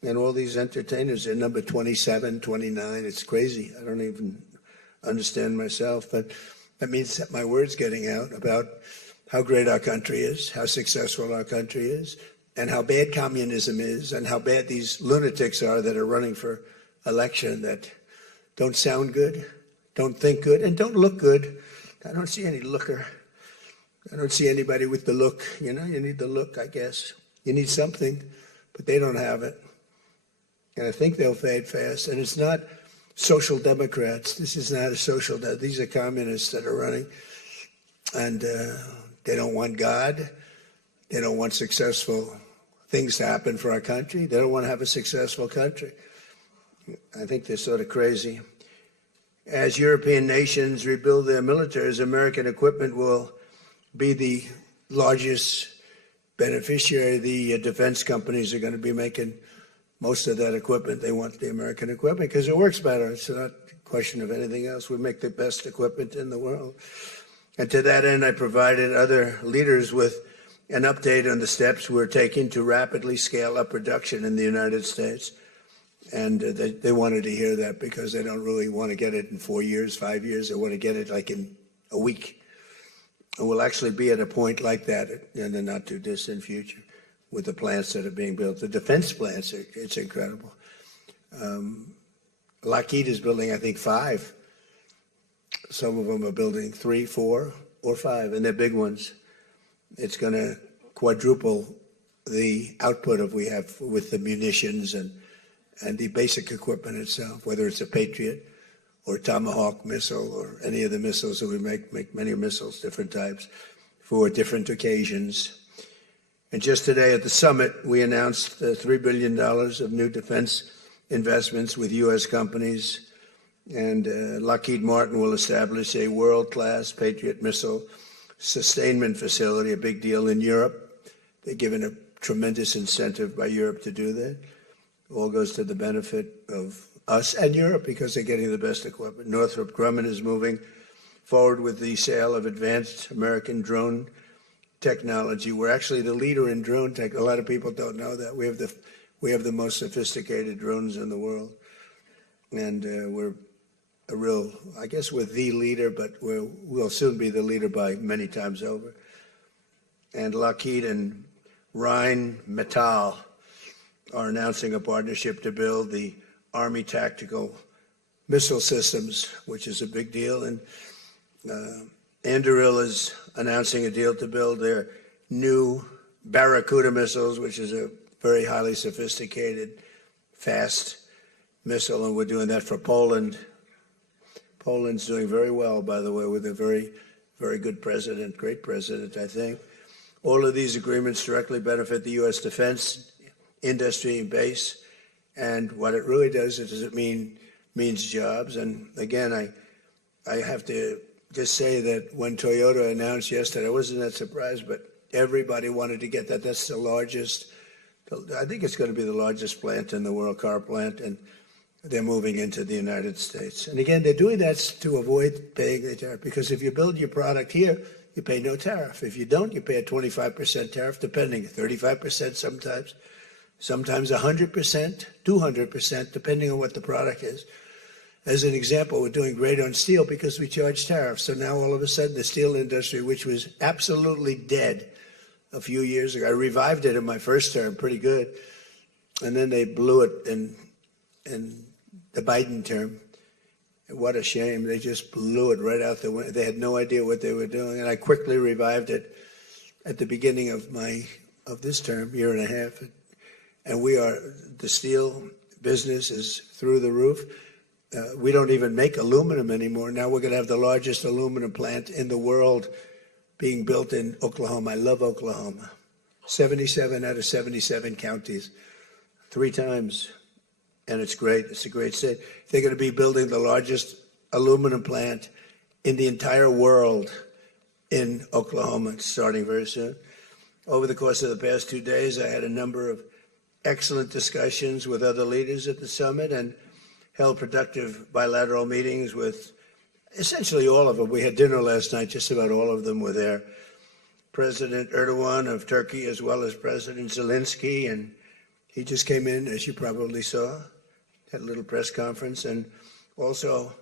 And all these entertainers are number 27, 29. It's crazy. I don't even understand myself. But that means that my word's getting out about how great our country is, how successful our country is, and how bad communism is, and how bad these lunatics are that are running for election that don't sound good, don't think good, and don't look good. I don't see any looker. I don't see anybody with the look. You need the look, I guess. You need something, but they don't have it. And I think they'll fade fast. And it's not social democrats. This is not a social these are communists that are running. And they don't want God. They don't want successful things to happen for our country. They don't want to have a successful country. I think they're sort of crazy. As European nations rebuild their militaries, American equipment will be the largest beneficiary. The defense companies are going to be making most of that equipment. They want the American equipment because it works better. It's not a question of anything else. We make the best equipment in the world. And to that end, I provided other leaders with an update on the steps we're taking to rapidly scale up production in the United States. And they wanted to hear that because they don't really want to get it in 4 years, 5 years. They want to get it like in a week. And we'll actually be at a point like that in the not too distant future with the plants that are being built. The defense plants, it's incredible. Lockheed is building, I think, 5 Some of them are building 3, 4, or 5, and they're big ones. It's going to quadruple the output of we have with the munitions and the basic equipment itself, whether it's a Patriot or Tomahawk missile or any of the missiles that we make many missiles, different types, for different occasions. And just today at the summit, we announced $3 billion of new defense investments with U.S. companies. And Lockheed Martin will establish a world-class Patriot missile sustainment facility, a big deal in Europe. They're given a tremendous incentive by Europe to do that. All goes to the benefit of us and Europe because they're getting the best equipment. Northrop Grumman is moving forward with the sale of advanced American drone technology. We're actually the leader in drone tech. A lot of people don't know that. We have the most sophisticated drones in the world. And we're a real, I guess we're the leader, but we'll soon be the leader by many times over. And Lockheed and Rheinmetall are announcing a partnership to build the Army Tactical Missile Systems, which is a big deal. And Anduril is announcing a deal to build their new Barracuda missiles, which is a very highly sophisticated, fast missile, and we're doing that for Poland. Poland's doing very well, by the way, with a very, very good president, great president, I think. All of these agreements directly benefit the U.S. defense industry and base, and what it really does is it means jobs. And again, I have to just say that when Toyota announced yesterday, I wasn't that surprised, but everybody wanted to get that. That's the largest, I think it's going to be the largest plant in the world, car plant, and they're moving into the United States. And again, they're doing that to avoid paying the tariff, because if you build your product here, you pay no tariff. If you don't, you pay a 25% tariff, depending, 35% sometimes 100%, 200%, depending on what the product is. As an example, we're doing great on steel because we charge tariffs. So now all of a sudden the steel industry, which was absolutely dead a few years ago, I revived it in my first term, pretty good. And then they blew it in the Biden term. What a shame. They just blew it right out the window. They had no idea what they were doing. And I quickly revived it at the beginning of this term, year and a half. And the steel business is through the roof. We don't even make aluminum anymore. Now we're going to have the largest aluminum plant in the world being built in Oklahoma. I love Oklahoma. 77 out of 77 counties, 3 times. And it's great. It's a great state. They're going to be building the largest aluminum plant in the entire world in Oklahoma. It's starting very soon. Over the course of the past 2 days, I had a number of excellent discussions with other leaders at the summit and held productive bilateral meetings with essentially all of them. We had dinner last night. Just about all of them were there. President Erdogan of Turkey, as well as President Zelensky, and he just came in, as you probably saw, had a little press conference, and also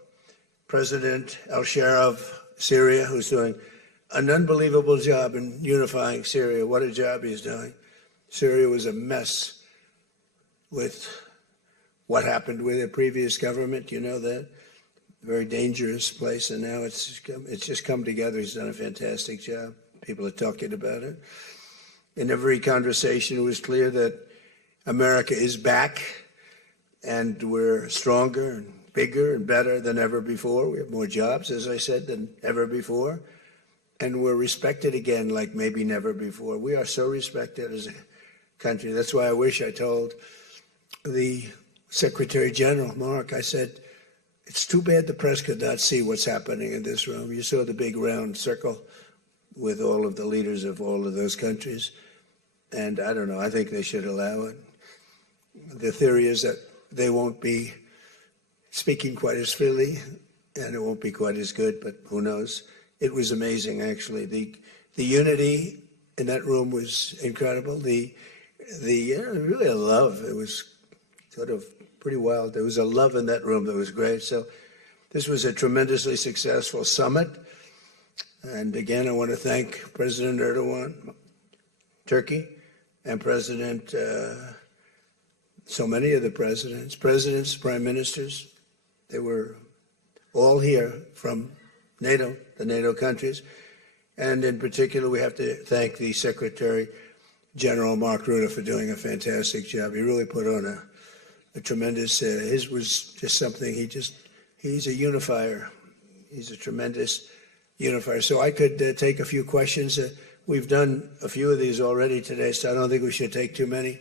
President al-Shara of Syria, who's doing an unbelievable job in unifying Syria. What a job he's doing. Syria was a mess with what happened with the previous government, you know that. Very dangerous place, and now it's just come together. He's done a fantastic job. People are talking about it. In every conversation, it was clear that America is back, and we're stronger and bigger and better than ever before. We have more jobs, as I said, than ever before. And we're respected again like maybe never before. We are so respected as a country. That's why I wish I told the Secretary General, Mark, I said, it's too bad the press could not see what's happening in this room. You saw the big round circle with all of the leaders of all of those countries. And I don't know, I think they should allow it. The theory is that they won't be speaking quite as freely and it won't be quite as good, but who knows? It was amazing, actually. The unity in that room was incredible. Really a love. It was sort of pretty wild. There was a love in that room that was great. So this was a tremendously successful summit. And again, I want to thank President Erdogan, Turkey, and President, so many of the presidents, prime ministers. They were all here from NATO, the NATO countries. And in particular, we have to thank the Secretary General Mark Rutte for doing a fantastic job. He really put on a tremendous, his was just something, he's a unifier. He's a tremendous unifier. So I could take a few questions. We've done a few of these already today, so I don't think we should take too many.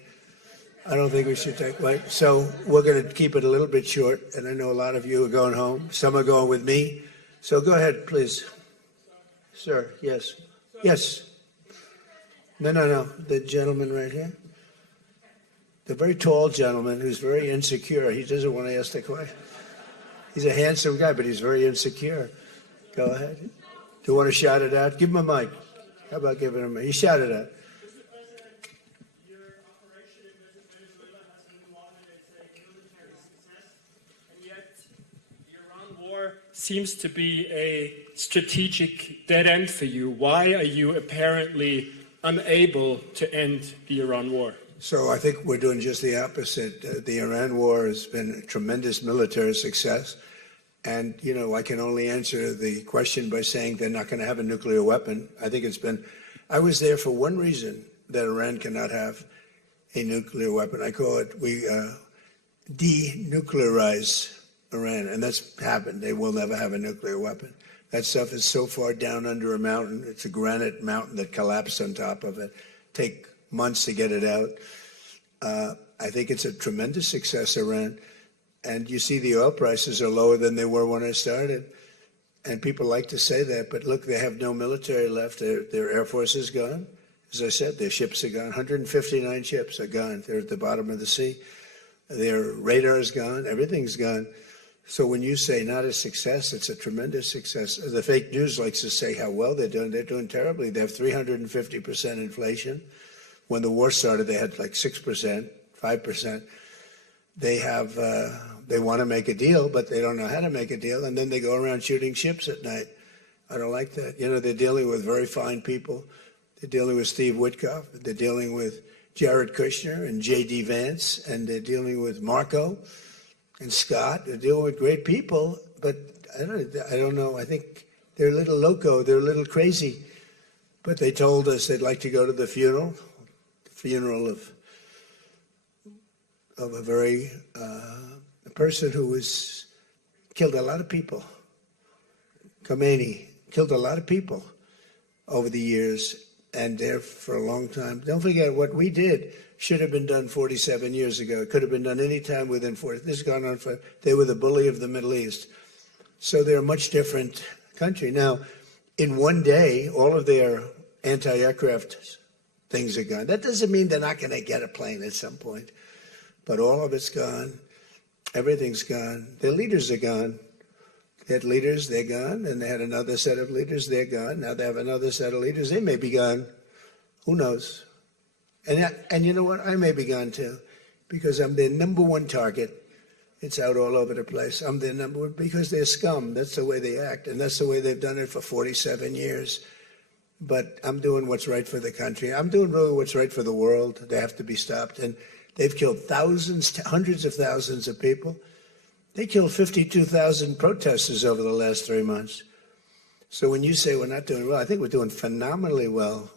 I don't think we should take, right? So we're going to keep it a little bit short, and I know a lot of you are going home. Some are going with me. So go ahead, please. Sir, yes. Yes. No. The gentleman right here. The very tall gentleman who's very insecure. He doesn't want to ask the question. He's a handsome guy, but he's very insecure. Go ahead. Do you want to shout it out? Give him a mic. How about giving him a mic? You shout it out. Seems to be a strategic dead end for you. Why are you apparently unable to end the Iran war? So I think we're doing just the opposite. The Iran war has been a tremendous military success. And, you know, I can only answer the question by saying they're not going to have a nuclear weapon. I think I was there for one reason, that Iran cannot have a nuclear weapon. I call it, we denuclearize Iran, and that's happened. They will never have a nuclear weapon. That stuff is so far down under a mountain. It's a granite mountain that collapsed on top of it. Take months to get it out. I think it's a tremendous success, Iran. And you see the oil prices are lower than they were when I started. And people like to say that, but look, they have no military left. Their Air Force is gone. As I said, their ships are gone. 159 ships are gone. They're at the bottom of the sea. Their radar is gone. Everything's gone. So when you say not a success, it's a tremendous success. The fake news likes to say how well they're doing. They're doing terribly. They have 350% inflation. When the war started, they had like 6%, 5%. They want to make a deal, but they don't know how to make a deal. And then they go around shooting ships at night. I don't like that. You know, they're dealing with very fine people. They're dealing with Steve Witkoff. They're dealing with Jared Kushner and J.D. Vance. And they're dealing with Marco and Scott. They're dealing with great people, but I don't know. I think they're a little loco. They're a little crazy. But they told us they'd like to go to the funeral of a person who was killed a lot of people. Khomeini killed a lot of people over the years, and there for a long time. Don't forget what we did. Should have been done 47 years ago. It could have been done any time within 40. This has gone on for, they were the bully of the Middle East. So they're a much different country. Now, in one day, all of their anti-aircraft things are gone. That doesn't mean they're not going to get a plane at some point. But all of it's gone. Everything's gone. Their leaders are gone. They had leaders, they're gone. And they had another set of leaders, they're gone. Now they have another set of leaders, they may be gone. Who knows? And you know what? I may be gone too, because I'm their number one target. It's out all over the place. I'm their number one because they're scum. That's the way they act, and that's the way they've done it for 47 years. But I'm doing what's right for the country. I'm doing really what's right for the world. They have to be stopped. And they've killed thousands, hundreds of thousands of people. They killed 52,000 protesters over the last 3 months. So when you say we're not doing well, I think we're doing phenomenally well.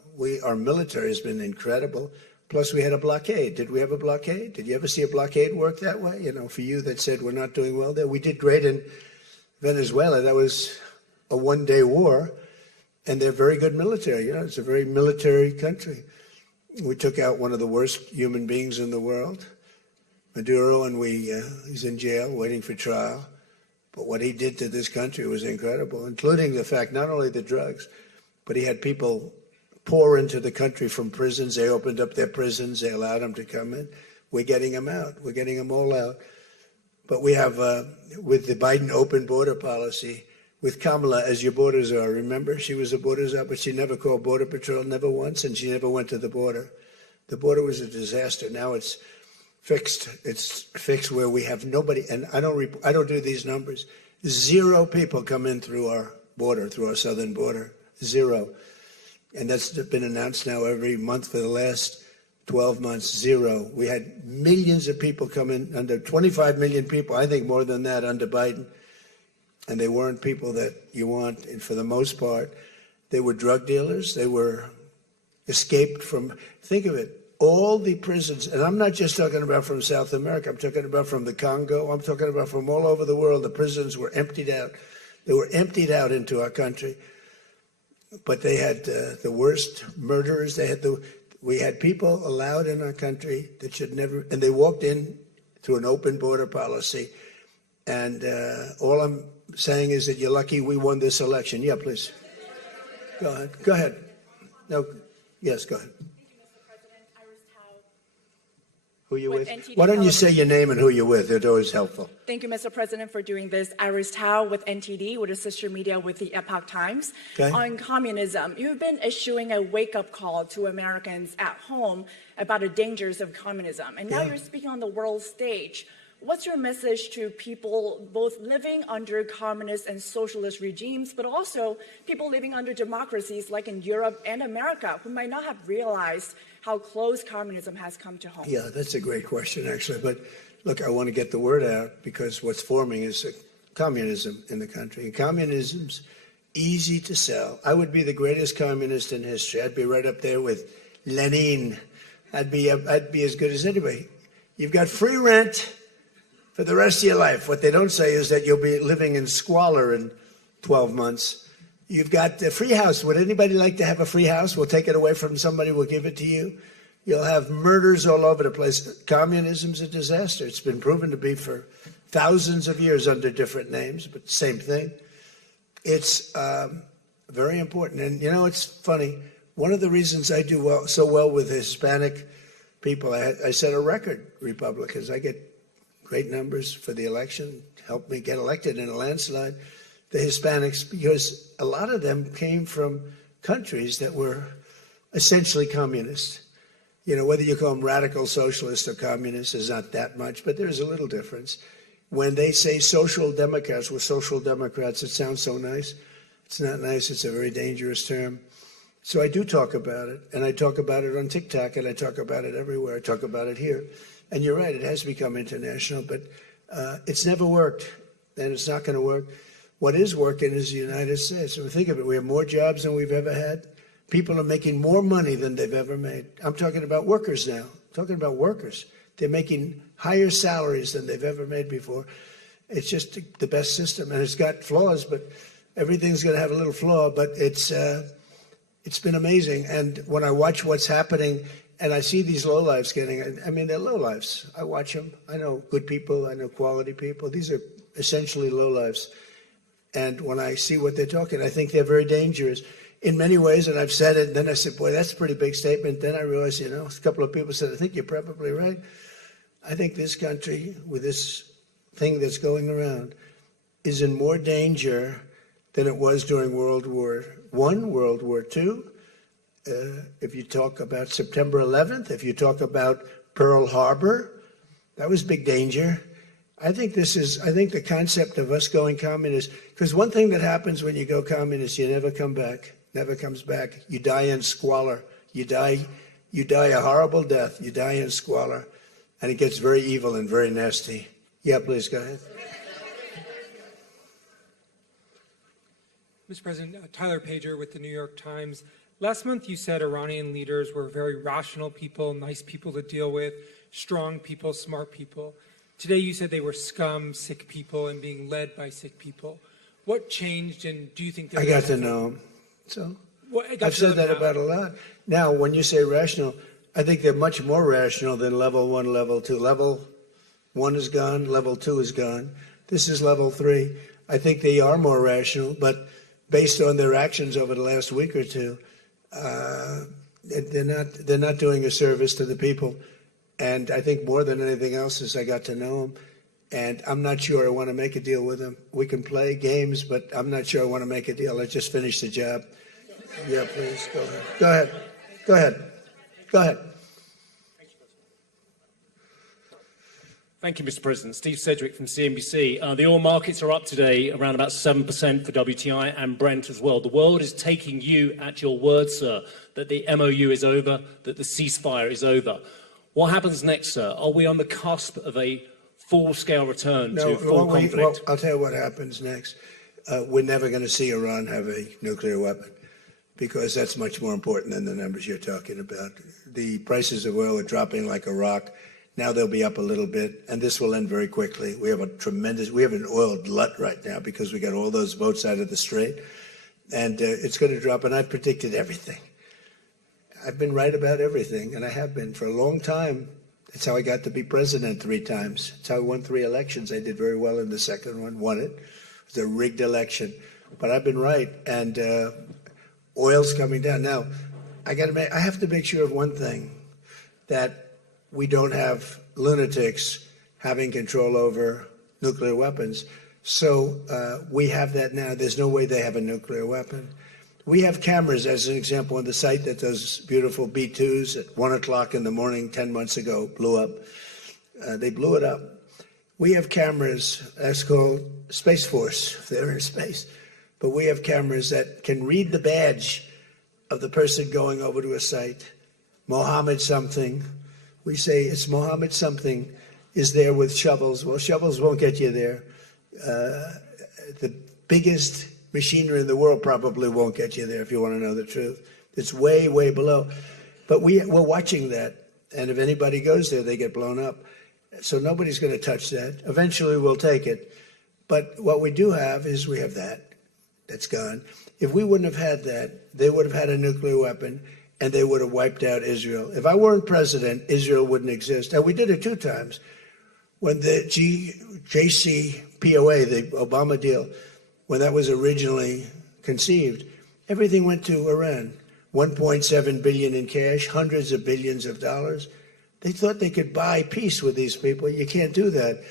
Our military has been incredible. Plus, we had a blockade. Did we have a blockade? Did you ever see a blockade work that way? You know, for you that said we're not doing well there. We did great in Venezuela. That was a one-day war, and they're very good military. You know, it's a very military country. We took out one of the worst human beings in the world, Maduro, and he's in jail waiting for trial. But what he did to this country was incredible, including the fact not only the drugs, but he had people pour into the country from prisons. They opened up their prisons. They allowed them to come in. We're getting them out. We're getting them all out. But we have, with the Biden open border policy, with Kamala as your borders are. Remember, she was a borders up, but she never called Border Patrol, never once, and she never went to the border. The border was a disaster. Now it's fixed. It's fixed where we have nobody, and I don't do these numbers. 0 people come in through our border, through our southern border. 0. And that's been announced now every month for the last 12 months, 0. We had millions of people come in, under 25 million people, I think more than that under Biden. and they weren't people that you want. And for the most part, they were drug dealers. They were escaped from, think of it, all the prisons, and I'm not just talking about from South America, I'm talking about from the Congo, I'm talking about from all over the world. The prisons were emptied out. They were emptied out into our country. But they had the worst murderers. We had people allowed in our country that should never, and they walked in through an open border policy. And all I'm saying is that you're lucky we won this election. Yeah, please. Go ahead. Go ahead. No, yes, go ahead. Who you with? Why don't you say your name and who you're with? It's always helpful. Thank you, Mr. President, for doing this. Iris Tao with NTD, with a sister media with the Epoch Times. Okay. On communism, you've been issuing a wake-up call to Americans at home about the dangers of communism. And now you're speaking on the world stage. What's your message to people both living under communist and socialist regimes, but also people living under democracies like in Europe and America who might not have realized how close communism has come to home? Yeah, that's a great question, actually. But look, I want to get the word out because what's forming is communism in the country. And communism's easy to sell. I would be the greatest communist in history. I'd be right up there with Lenin. I'd be as good as anybody. You've got free rent for the rest of your life. What they don't say is that you'll be living in squalor in 12 months. You've got a free house. Would anybody like to have a free house? We'll take it away from somebody. We'll give it to you. You'll have murders all over the place. Communism's a disaster. It's been proven to be for thousands of years under different names, but same thing. It's very important. And, you know, it's funny. One of the reasons I do so well with Hispanic people, I set a record, Republicans. I get great numbers for the election, helped me get elected in a landslide. The Hispanics, because a lot of them came from countries that were essentially communist. You know, whether you call them radical socialists or communists is not that much, but there's a little difference. When they say social democrats, we're social democrats, it sounds so nice. It's not nice. It's a very dangerous term. So I do talk about it, and I talk about it on TikTok, and I talk about it everywhere. I talk about it here. And you're right, it has become international, but it's never worked, and it's not going to work. What is working is the United States. And think of it, we have more jobs than we've ever had. People are making more money than they've ever made. I'm talking about workers now. I'm talking about workers. They're making higher salaries than they've ever made before. It's just the best system, and it's got flaws, but everything's going to have a little flaw, but it's been amazing. And when I watch what's happening, and I see these lowlifes getting, I mean, they're lowlifes. I watch them. I know good people. I know quality people. These are essentially lowlifes. And when I see what they're talking, I think they're very dangerous in many ways. And I've said it. And then I said, boy, that's a pretty big statement. Then I realized, you know, a couple of people said, I think you're probably right. I think this country, with this thing that's going around, is in more danger than it was during World War I, World War II. If you talk about September 11th, if you talk about Pearl Harbor, that was big danger. I think the concept of us going communist, because one thing that happens when you go communist, you never come back, never comes back. You die in squalor. You die a horrible death. You die in squalor, and it gets very evil and very nasty. Yeah, please go ahead. Mr. President, Tyler Pager with the New York Times. Last month you said Iranian leaders were very rational people, nice people to deal with, strong people, smart people. Today you said they were scum, sick people, and being led by sick people. What changed, and do you think... I got to know them. So I've said that about a lot. Now, when you say rational, I think they're much more rational than level 1, level 2. Level 1 is gone, level 2 is gone. This is level 3. I think they are more rational, but based on their actions over the last week or two, they're not doing a service to the people. And I think more than anything else is I got to know them. And I'm not sure I want to make a deal with them. We can play games, but I'm not sure I want to make a deal. Let's just finish the job. Yeah, please, go ahead. Go ahead. Go ahead. Go ahead. Thank you, Mr. President. Steve Sedgwick from CNBC. The oil markets are up today, around about 7% for WTI and Brent as well. The world is taking you at your word, sir, that the MOU is over, that the ceasefire is over. What happens next, sir? Are we on the cusp of a full-scale return No, to full conflict? well, I'll tell you what happens next. We're never going to see Iran have a nuclear weapon because that's much more important than the numbers you're talking about. The prices of oil are dropping like a rock. Now they'll be up a little bit, and this will end very quickly. We have an oil glut right now because we got all those boats out of the Strait, and it's going to drop, and I've predicted everything. I've been right about everything, and I have been for a long time. It's how I got to be president 3 times. It's how I won 3 elections. I did very well in the second one, won it. It was a rigged election. But I've been right, and oil's coming down. Now, I have to make sure of one thing, that we don't have lunatics having control over nuclear weapons. So we have that now. There's no way they have a nuclear weapon. We have cameras, as an example, on the site that those beautiful B-2s at 1 o'clock in the morning 10 months ago blew up. They blew it up. We have cameras, that's called Space Force, if they're in space. But we have cameras that can read the badge of the person going over to a site. Mohammed something. We say it's Mohammed something is there with shovels. Well, shovels won't get you there. The biggest machinery in the world probably won't get you there, if you want to know the truth. It's way, way below. But we're watching that. And if anybody goes there, they get blown up. So nobody's going to touch that. Eventually, we'll take it. But what we do have is we have that. That's gone. If we wouldn't have had that, they would have had a nuclear weapon, and they would have wiped out Israel. If I weren't president, Israel wouldn't exist. And we did it 2 times. When the JCPOA, the Obama deal, when that was originally conceived, everything went to Iran. $1.7 billion in cash, hundreds of billions of dollars. They thought they could buy peace with these people. You can't do that.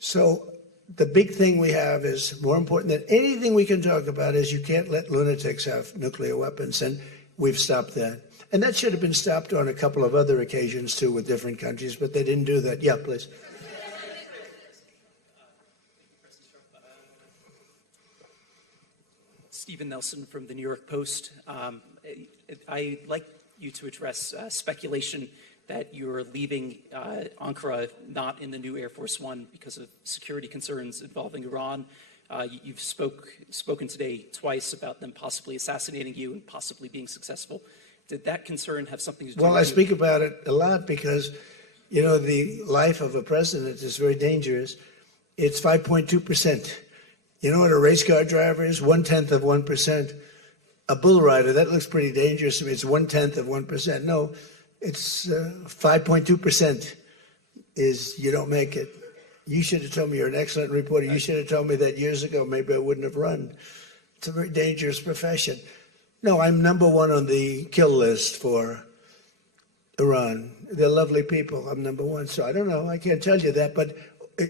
So the big thing we have is more important than anything we can talk about is you can't let lunatics have nuclear weapons. And we've stopped that. And that should have been stopped on a couple of other occasions, too, with different countries, but they didn't do that. Yeah, please. Stephen Nelson from the New York Post. I'd like you to address speculation that you're leaving Ankara not in the new Air Force One because of security concerns involving Iran. You've spoken today twice about them possibly assassinating you and possibly being successful. Did that concern have something to do with Well, I you? speak about it a lot because, you know, the life of a president is very dangerous. It's 5.2%. You know what a race car driver is? 1/10 of 1%. A bull rider, that looks pretty dangerous to me. It's 1/10 of 1%. No, it's 5.2% is you don't make it. You should have told me. You're an excellent reporter. You should have told me that years ago. Maybe I wouldn't have run. It's a very dangerous profession. No, I'm #1 on the kill list for Iran. They're lovely people. I'm #1. So I don't know. I can't tell you that, but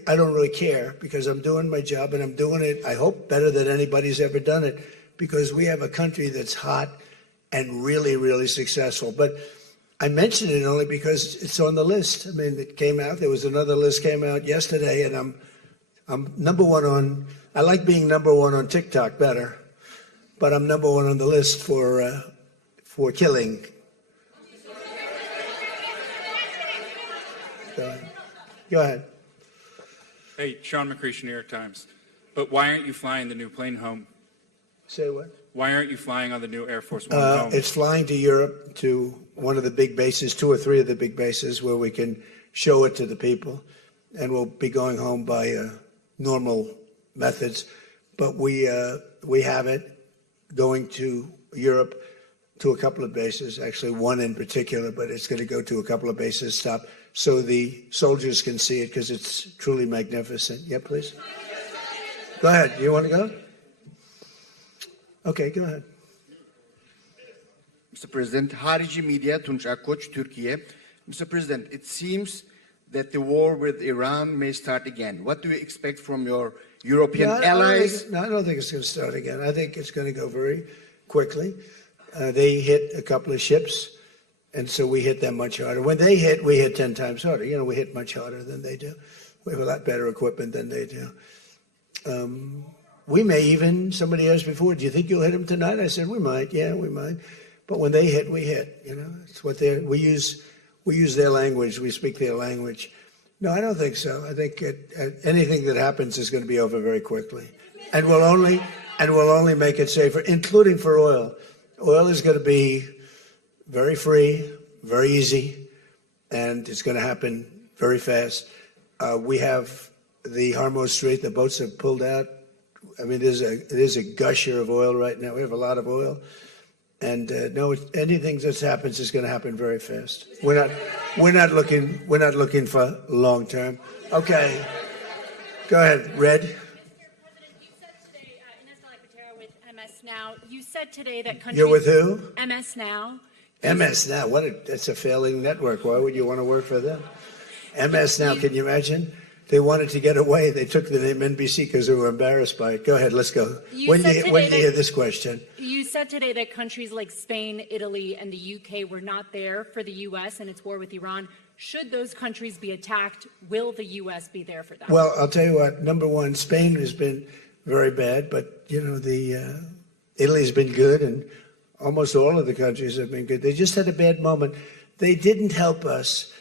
I don't really care because I'm doing my job and I'm doing it, I hope, better than anybody's ever done it because we have a country that's hot and really, really successful. But I mention it only because it's on the list. I mean, it came out. There was another list came out yesterday, and I'm #1 on. I like being #1 on TikTok better, but I'm #1 on the list for killing. Go ahead. Hey, Sean McCreesh, New York Times. But why aren't you flying the new plane home? Say what? Why aren't you flying on the new Air Force One home? It's flying to Europe, to one of the big bases, 2 or 3 of the big bases, where we can show it to the people. And we'll be going home by normal methods. But we have it going to Europe to a couple of bases, actually one in particular, but it's going to go to a couple of bases, stop, so the soldiers can see it because it's truly magnificent. Yeah, please. Go ahead. You want to go? Okay, go ahead. Mr. President, Harici Media, Tunç Akkoç, Türkiye. Mr. President, it seems that the war with Iran may start again. What do you expect from your European allies? I don't think it's going to start again. I think it's going to go very quickly. They hit a couple of ships, and so we hit them much harder. When they hit, we hit 10 times harder. You know, we hit much harder than they do. We have a lot better equipment than they do. We may even, somebody asked before, do you think you'll hit them tonight? I said, we might. Yeah, we might. But when they hit, we hit. You know, it's what we use their language. We speak their language. No, I don't think so. I think anything that happens is going to be over very quickly, and will only make it safer, including for oil. Oil is going to be very free, very easy, and it's going to happen very fast. We have the Hormuz Strait. The boats have pulled out. I mean, there's a gusher of oil right now. We have a lot of oil. And no, anything that happens is going to happen very fast. We're not looking for long term. Okay, go ahead, Red. Now, you said today that countries... You're with who? MS Now. MS Now. That's a failing network. Why would you want to work for them? MS Now. Can you imagine? They wanted to get away. They took the name NBC because they were embarrassed by it. Go ahead, let's go. When do you hear this question? You said today that countries like Spain, Italy, and the UK were not there for the U.S. and its war with Iran. Should those countries be attacked, will the U.S. be there for them? Well, I'll tell you what. Number one, Spain has been very bad, but, you know, Italy's been good, and almost all of the countries have been good. They just had a bad moment. They didn't help us.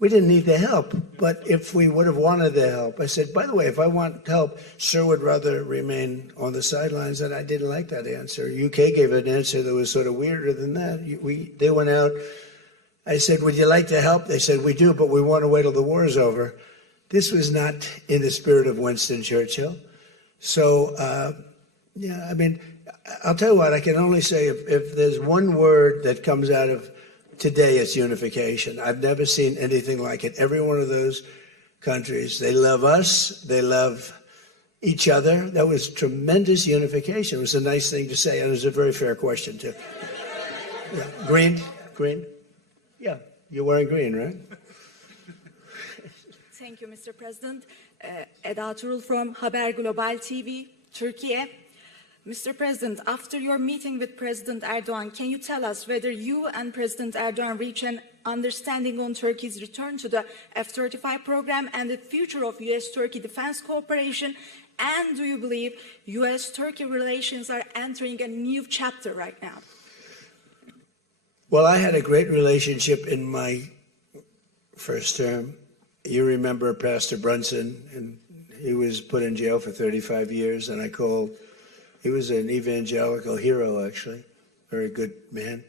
We didn't need the help, but if we would have wanted the help, I said, by the way, if I want help, Sir would rather remain on the sidelines, and I didn't like that answer. UK gave an answer that was sort of weirder than that. They went out. I said, would you like to help? They said, we do, but we want to wait till the war is over. This was not in the spirit of Winston Churchill. So, yeah, I mean, I'll tell you what, I can only say if there's one word that comes out of today, it's unification. I've never seen anything like it. Every one of those countries, they love us, they love each other. That was tremendous unification. It was a nice thing to say, and it was a very fair question, too. Yeah. Green? Yeah, you're wearing green, right? Thank you, Mr. President. Eda Turul from Haber Global TV, Turkey. Mr. President, after your meeting with President Erdogan, can you tell us whether you and President Erdogan reach an understanding on Turkey's return to the F-35 program and the future of U.S.-Turkey defense cooperation? And do you believe U.S.-Turkey relations are entering a new chapter right now? Well, I had a great relationship in my first term. You remember Pastor Brunson, and he was put in jail for 35 years, and I called. He was an evangelical hero, actually, very good man.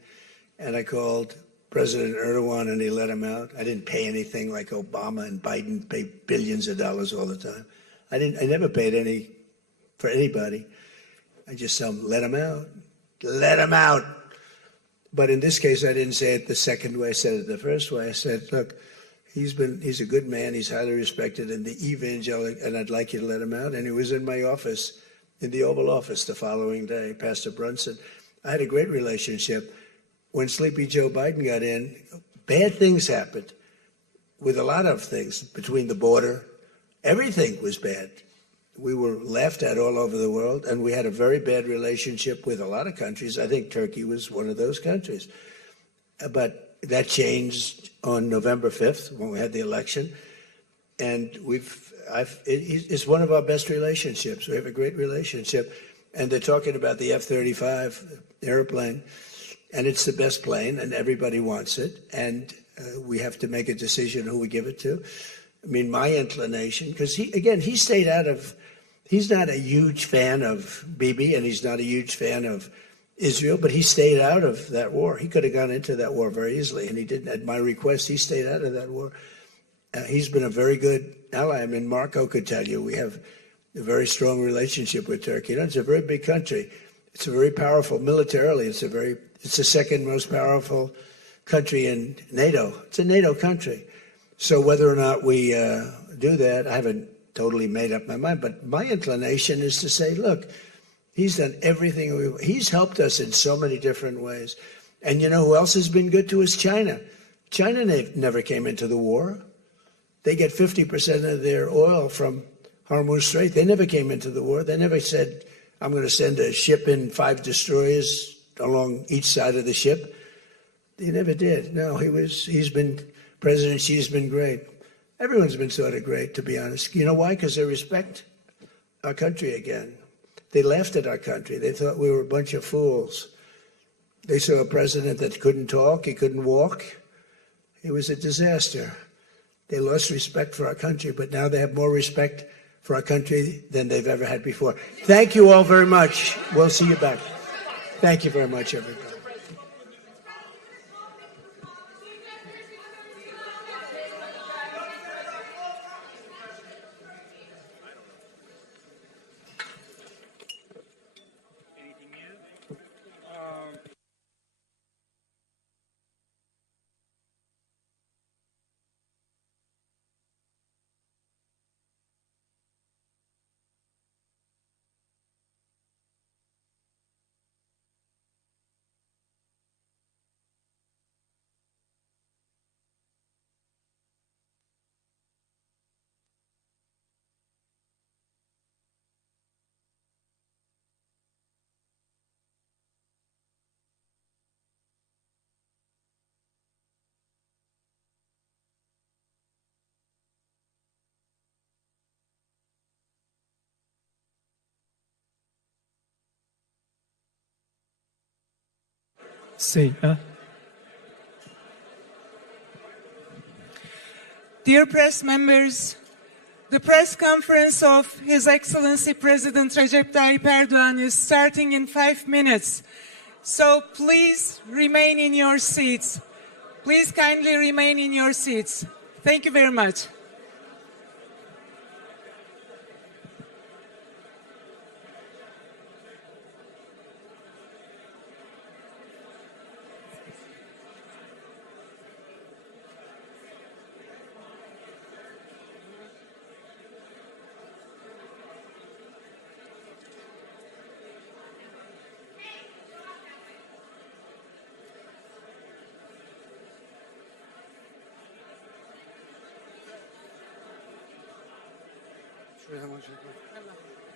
And I called President Erdogan, and he let him out. I didn't pay anything like Obama and Biden pay billions of dollars all the time. I never paid any for anybody. I just tell him, let him out. Let him out. But in this case, I didn't say it the second way. I said it the first way. I said, look, he's a good man. He's highly respected in the evangelical, and I'd like you to let him out. And he was in my office, in the Oval Office the following day, Pastor Brunson. I had a great relationship. When Sleepy Joe Biden got in, bad things happened with a lot of things between the border. Everything was bad. We were laughed at all over the world, and we had a very bad relationship with a lot of countries. I think Turkey was one of those countries. But that changed on November 5th when we had the election. And it's one of our best relationships. We have a great relationship. And they're talking about the F-35 airplane, and it's the best plane, and everybody wants it. And we have to make a decision who we give it to. I mean, my inclination, because he stayed out of, he's not a huge fan of Bibi, and he's not a huge fan of Israel, but he stayed out of that war. He could have gone into that war very easily, and he didn't. At my request, he stayed out of that war. He's been a very good ally. I mean, Marco could tell you we have a very strong relationship with Turkey. You know, it's a very big country. It's a very powerful militarily. It's the second most powerful country in NATO. It's a NATO country. So whether or not we do that, I haven't totally made up my mind. But my inclination is to say, look, he's done everything. He's helped us in so many different ways. And you know who else has been good to us? China. China never came into the war. They get 50% of their oil from Hormuz Strait. They never came into the war. They never said, I'm going to send a ship in 5 destroyers along each side of the ship. They never did. No, President Xi's been great. Everyone's been sort of great, to be honest. You know why? Because they respect our country again. They laughed at our country. They thought we were a bunch of fools. They saw a president that couldn't talk, he couldn't walk. It was a disaster. They lost respect for our country, but now they have more respect for our country than they've ever had before. Thank you all very much. We'll see you back. Thank you very much, everybody. Dear press members, the press conference of His Excellency President Recep Tayyip Erdogan is starting in 5 minutes. So please remain in your seats. Please kindly remain in your seats. Thank you very much. Şuraya hemen çekelim.